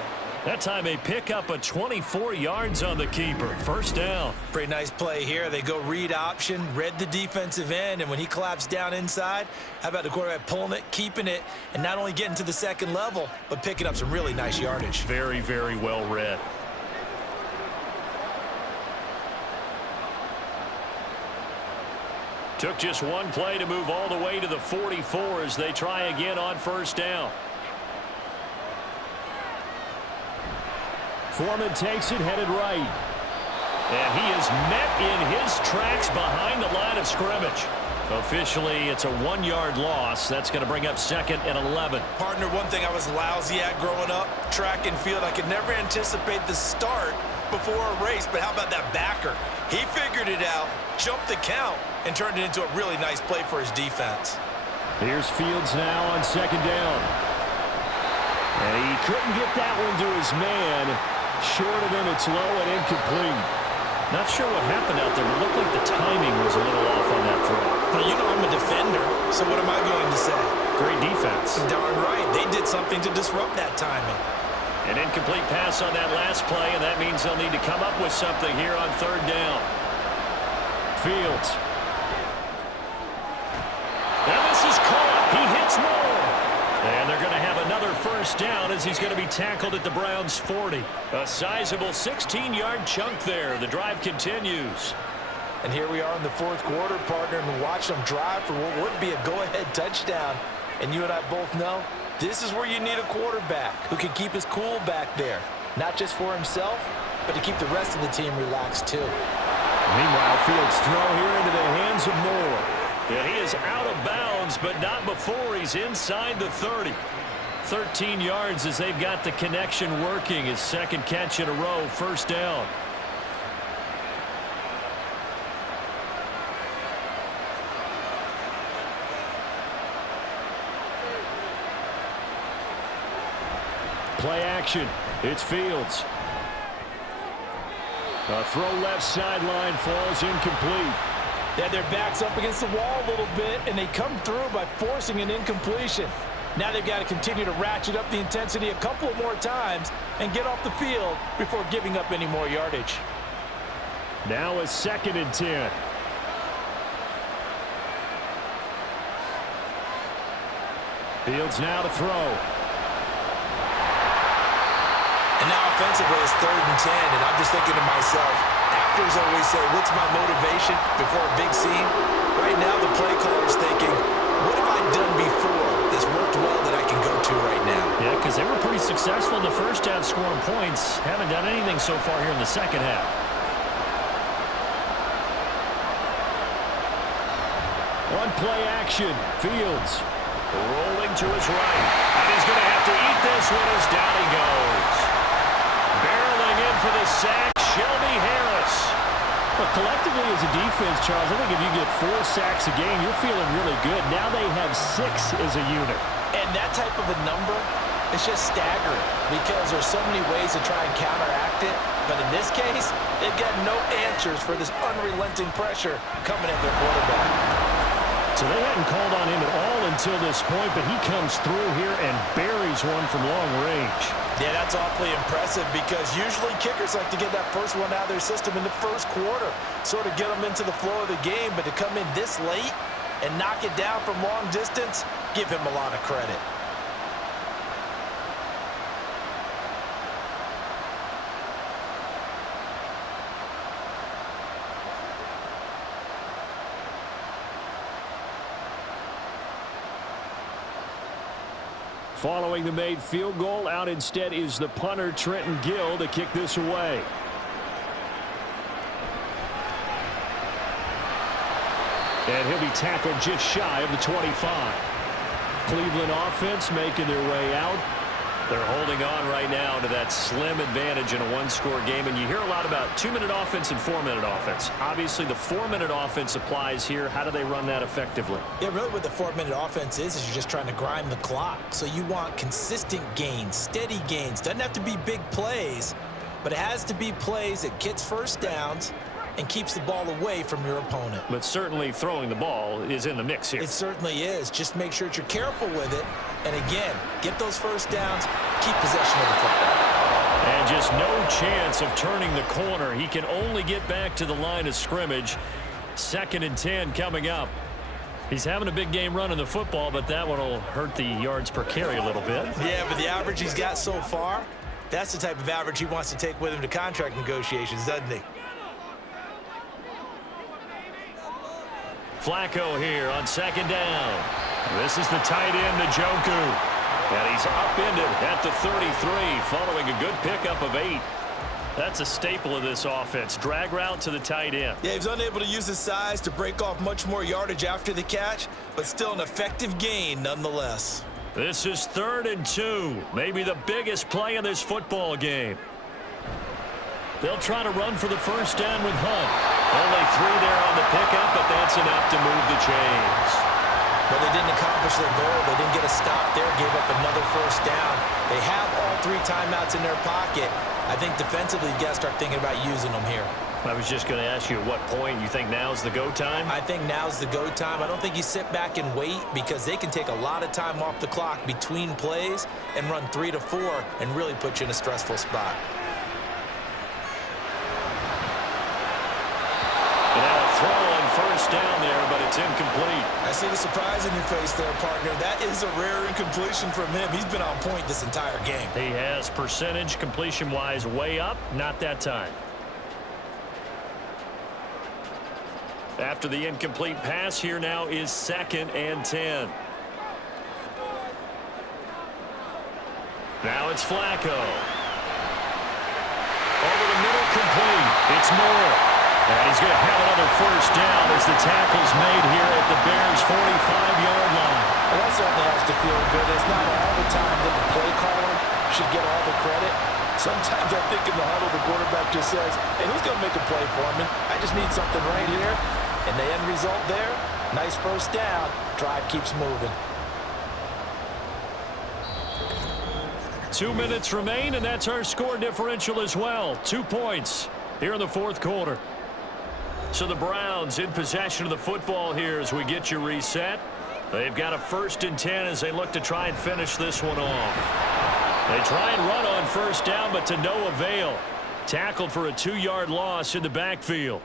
That time they pick up a 24 yards on the keeper. 1st down. Pretty nice play here. They go read option, read the defensive end, and when he collapsed down inside, how about the quarterback pulling it, keeping it, and not only getting to the 2nd level, but picking up some really nice yardage. Very, very well read. Took just one play to move all the way to the 44 as they try again on 1st down. Foreman takes it, headed right. And he is met in his tracks behind the line of scrimmage. Officially, it's a 1-yard loss. That's going to bring up 2nd and 11. Partner, one thing I was lousy at growing up, track and field, I could never anticipate the start before a race, but how about that backer? He figured it out, jumped the count, and turned it into a really nice play for his defense. Here's Fields now on 2nd down. And he couldn't get that one to his man. Short of him, it's low and incomplete. Not sure what happened out there, but it looked like the timing was a little off on that throw. Well, you know I'm a defender, so what am I going to say? Great defense. Darn right. They did something to disrupt that timing. An incomplete pass on that last play, and that means they'll need to come up with something here on 3rd down. Fields. Now this is caught. He hits more. And they're going to have another 1st down as he's going to be tackled at the Browns' 40. A sizable 16-yard chunk there. The drive continues. And here we are in the 4th quarter, partner, and watch them drive for what would be a go-ahead touchdown. And you and I both know this is where you need a quarterback who can keep his cool back there. Not just for himself, but to keep the rest of the team relaxed too. Meanwhile, Fields' throw here into the hands of Moore. Yeah, he is out of bounds, but not before he's inside the 30. 13 yards as they've got the connection working. His second catch in a row, first down. Play action. It's Fields. A throw left sideline falls incomplete. They had their backs up against the wall a little bit, and they come through by forcing an incompletion. Now they've got to continue to ratchet up the intensity a couple of more times and get off the field before giving up any more yardage. Now a 2nd and 10. Fields now to throw. And now offensively it's 3rd and 10, and I'm just thinking to myself, actors always say, what's my motivation before a big scene? Right now the play caller's thinking, what have I done before that's worked well that I can go to right now? Yeah, because they were pretty successful in the first half scoring points. Haven't done anything so far here in the second half. On play action, Fields rolling to his right. And he's going to have to eat this one as down he goes. Barreling in for the sack, Shelby Harris. Well, collectively as a defense, Charles, I think if you get 4 sacks a game, you're feeling really good. Now they have 6 as a unit. And that type of a number, it's just staggering because there's so many ways to try and counteract it. But in this case, they've got no answers for this unrelenting pressure coming at their quarterback. So they hadn't called on him at all until this point, but he comes through here and buries one from long range. Yeah, that's awfully impressive because usually kickers like to get that first one out of their system in the first quarter, sort of get them into the flow of the game, but to come in this late and knock it down from long distance, give him a lot of credit. Following the made field goal, out instead is the punter, Trenton Gill, to kick this away. And he'll be tackled just shy of the 25. Cleveland offense making their way out. They're holding on right now to that slim advantage in a one-score game. And you hear a lot about 2-minute offense and 4-minute offense. Obviously, the 4-minute offense applies here. How do they run that effectively? Yeah, really what the 4-minute offense is you're just trying to grind the clock. So you want consistent gains, steady gains. Doesn't have to be big plays, but it has to be plays that gets first downs and keeps the ball away from your opponent. But certainly throwing the ball is in the mix here. It certainly is. Just make sure that you're careful with it. And again, get those first downs, keep possession of the football. And just no chance of turning the corner. He can only get back to the line of scrimmage. 2nd and 10 coming up. He's having a big game running the football, but that one will hurt the yards per carry a little bit. Yeah, but the average he's got so far, that's the type of average he wants to take with him to contract negotiations, doesn't he? Flacco here on 2nd down. This is the tight end, Njoku. And he's upended at the 33 following a good pickup of 8. That's a staple of this offense. Drag route to the tight end. Yeah, he's unable to use his size to break off much more yardage after the catch, but still an effective gain nonetheless. This is 3rd and 2. Maybe the biggest play in this football game. They'll try to run for the first down with Hunt. Only 3 there on the pickup, but that's enough to move the chains. But they didn't accomplish their goal. They didn't get a stop there, gave up another first down. They have all 3 timeouts in their pocket. I think defensively you've got to start thinking about using them here. I was just going to ask you at what point you think now's the go time? I think now's the go time. I don't think you sit back and wait because they can take a lot of time off the clock between plays and run 3 to 4 and really put you in a stressful spot. First down there, but it's incomplete. I see the surprise in your face there, partner. That is a rare incompletion from him. He's been on point this entire game. He has percentage completion-wise way up, not that time. After the incomplete pass, here now is 2nd and 10. Now it's Flacco. Over the middle, complete. It's Moore. And he's going to have another first down as the tackle's made here at the Bears' 45-yard line. Well, that certainly has to feel good. It's not all the time that the play caller should get all the credit. Sometimes I think in the huddle the quarterback just says, hey, who's going to make a play for me? I just need something right here. And the end result there, nice first down. Drive keeps moving. 2 minutes remain, and that's our score differential as well. 2 points here in the fourth quarter. So the Browns in possession of the football here as we get you reset. They've got a 1st and 10 as they look to try and finish this one off. They try and run on first down, but to no avail. Tackled for a 2-yard loss in the backfield.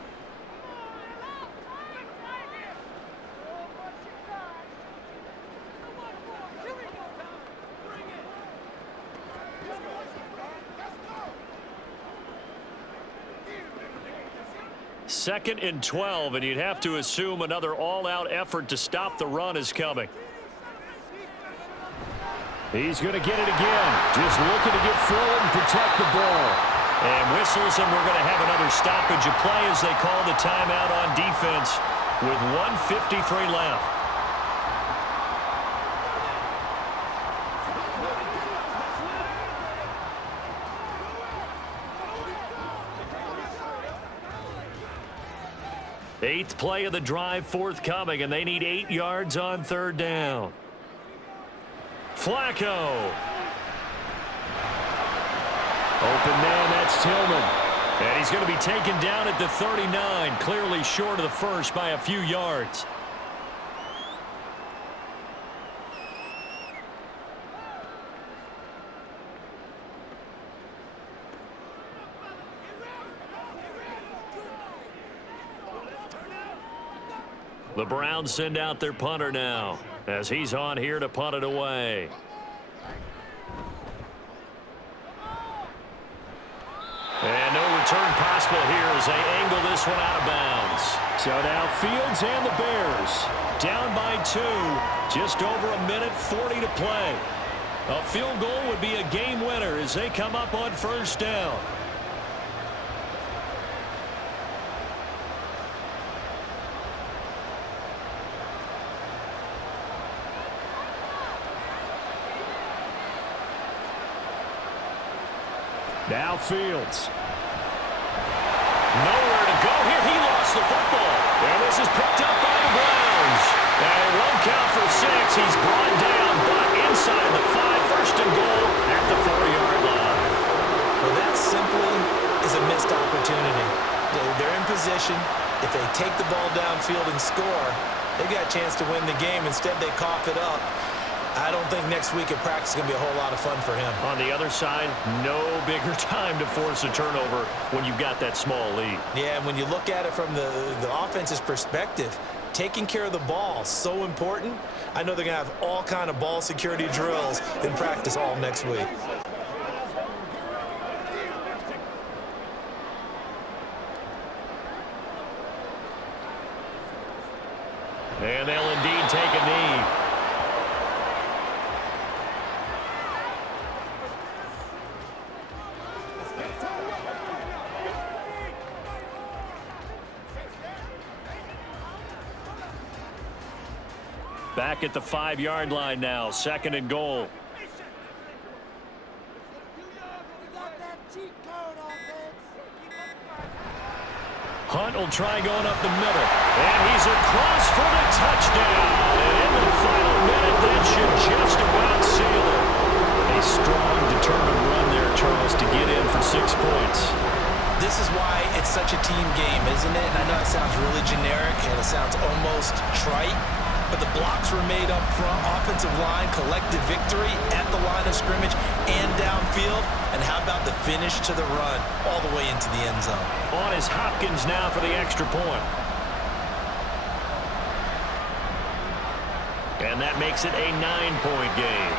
Second and 12, and you'd have to assume another all-out effort to stop the run is coming. He's going to get it again. Just looking to get forward and protect the ball. And whistles, and we're going to have another stoppage of play as they call the timeout on defense with 1:53 left. Eighth play of the drive forthcoming, and they need 8 yards on 3rd down. Flacco. Open man, that's Tillman. And he's going to be taken down at the 39, clearly short of the first by a few yards. The Browns send out their punter now as he's on here to punt it away. And no return possible here as they angle this one out of bounds. So now Fields and the Bears down by 2. Just over a minute 40 to play. A field goal would be a game winner as they come up on first down. Now Fields. Nowhere to go here. He lost the football. And this is picked up by the Browns. And it won't count for 6. He's brought down, but inside the 5. 1st and goal at the 4-yard line. Well, that simply is a missed opportunity. They're in position. If they take the ball downfield and score, they got a chance to win the game. Instead, they cough it up. I don't think next week at practice is going to be a whole lot of fun for him. On the other side, no bigger time to force a turnover when you've got that small lead. Yeah, and when you look at it from the offense's perspective, taking care of the ball, so important. I know they're going to have all kind of ball security drills in practice all next week. And they'll indeed take a knee. Back at the 5-yard line now, 2nd and goal. Hunt will try going up the middle. And he's across for the touchdown. And in the final minute, that should just about seal it. A strong, determined run there, Charles, to get in for 6 points. This is why it's such a team game, isn't it? And I know it sounds really generic and it sounds almost trite, but the blocks were made up front, offensive line, collective victory at the line of scrimmage and downfield. And how about the finish to the run all the way into the end zone? On is Hopkins now for the extra point. And that makes it a 9-point game.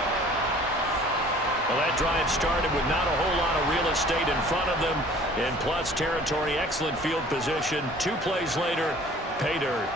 Well, that drive started with not a whole lot of real estate in front of them. In plus territory, excellent field position. 2 plays later, pay dirt.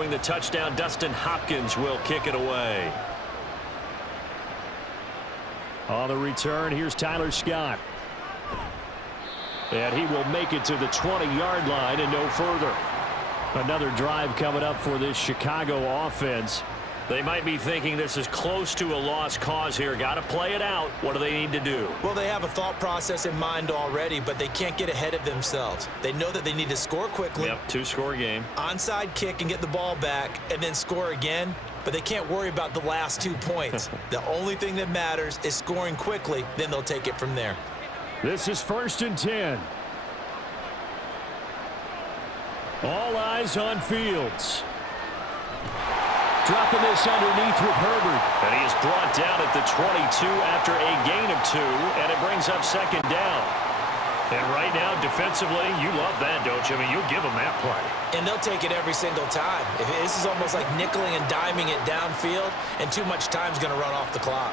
throwing the touchdown. Dustin Hopkins will kick it away. On the return, here's Tyler Scott. And he will make it to the 20-yard line and no further. Another drive coming up for this Chicago offense. They might be thinking this is close to a lost cause here. Got to play it out. What do they need to do? Well, they have a thought process in mind already, but they can't get ahead of themselves. They know that they need to score quickly. Yep, 2-score game. Onside kick and get the ball back and then score again, but they can't worry about the last 2 points. The only thing that matters is scoring quickly, then they'll take it from there. This is 1st and 10. All eyes on Fields. Dropping this underneath with Herbert. And he is brought down at the 22 after a gain of 2, and it brings up 2nd down. And right now, defensively, you love that, don't you? I mean, you'll give them that play. And they'll take it every single time. This is almost like nickeling and diming it downfield, and too much time's going to run off the clock.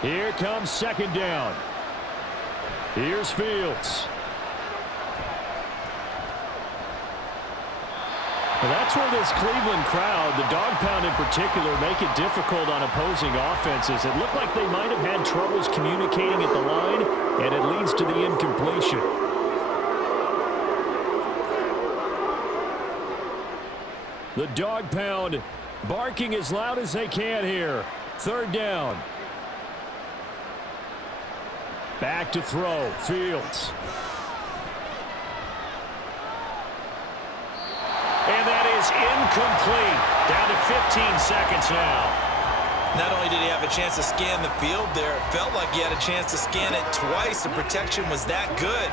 Here comes 2nd down. Here's Fields. Well, that's where this Cleveland crowd, the dog pound in particular, make it difficult on opposing offenses. It looked like they might have had troubles communicating at the line, and it leads to the incompletion. The dog pound barking as loud as they can here. 3rd down. Back to throw. Fields. And that is incomplete. Down to 15 seconds now. Not only did he have a chance to scan the field there, it felt like he had a chance to scan it twice. The protection was that good.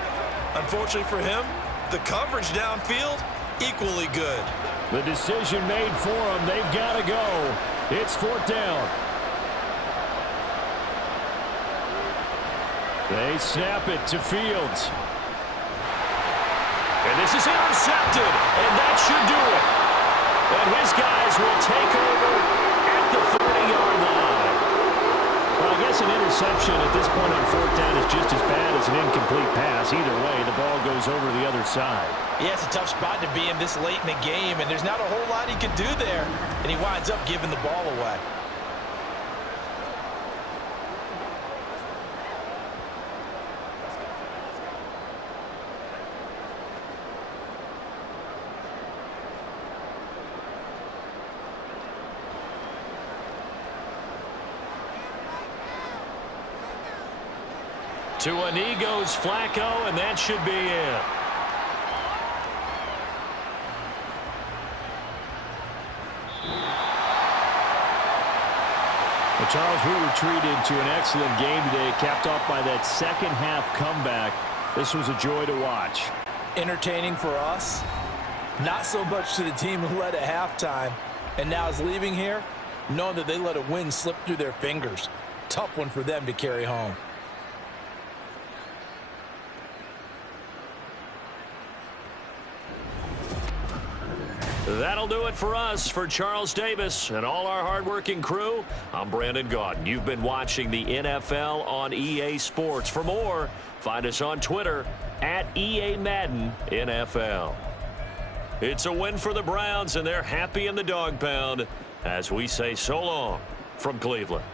Unfortunately for him, the coverage downfield, equally good. The decision made for them. They've got to go. It's 4th down. They snap it to Fields. And this is intercepted, and that should do it. And his guys will take over at the 30-yard line. Well, I guess an interception at this point on 4th down is just as bad as an incomplete pass. Either way, the ball goes over the other side. Yeah, it's a tough spot to be in this late in the game, and there's not a whole lot he can do there. And he winds up giving the ball away. To a knee goes Flacco, and that should be it. Well, Charles, we were treated to an excellent game today, capped off by that second-half comeback. This was a joy to watch. Entertaining for us, not so much to the team who led at halftime, and now is leaving here, knowing that they let a win slip through their fingers. Tough one for them to carry home. That'll do it for us. For Charles Davis and all our hardworking crew, I'm Brandon Gaudin. You've been watching the NFL on EA Sports. For more, find us on Twitter at EA Madden NFL. It's a win for the Browns, and they're happy in the dog pound as we say so long from Cleveland.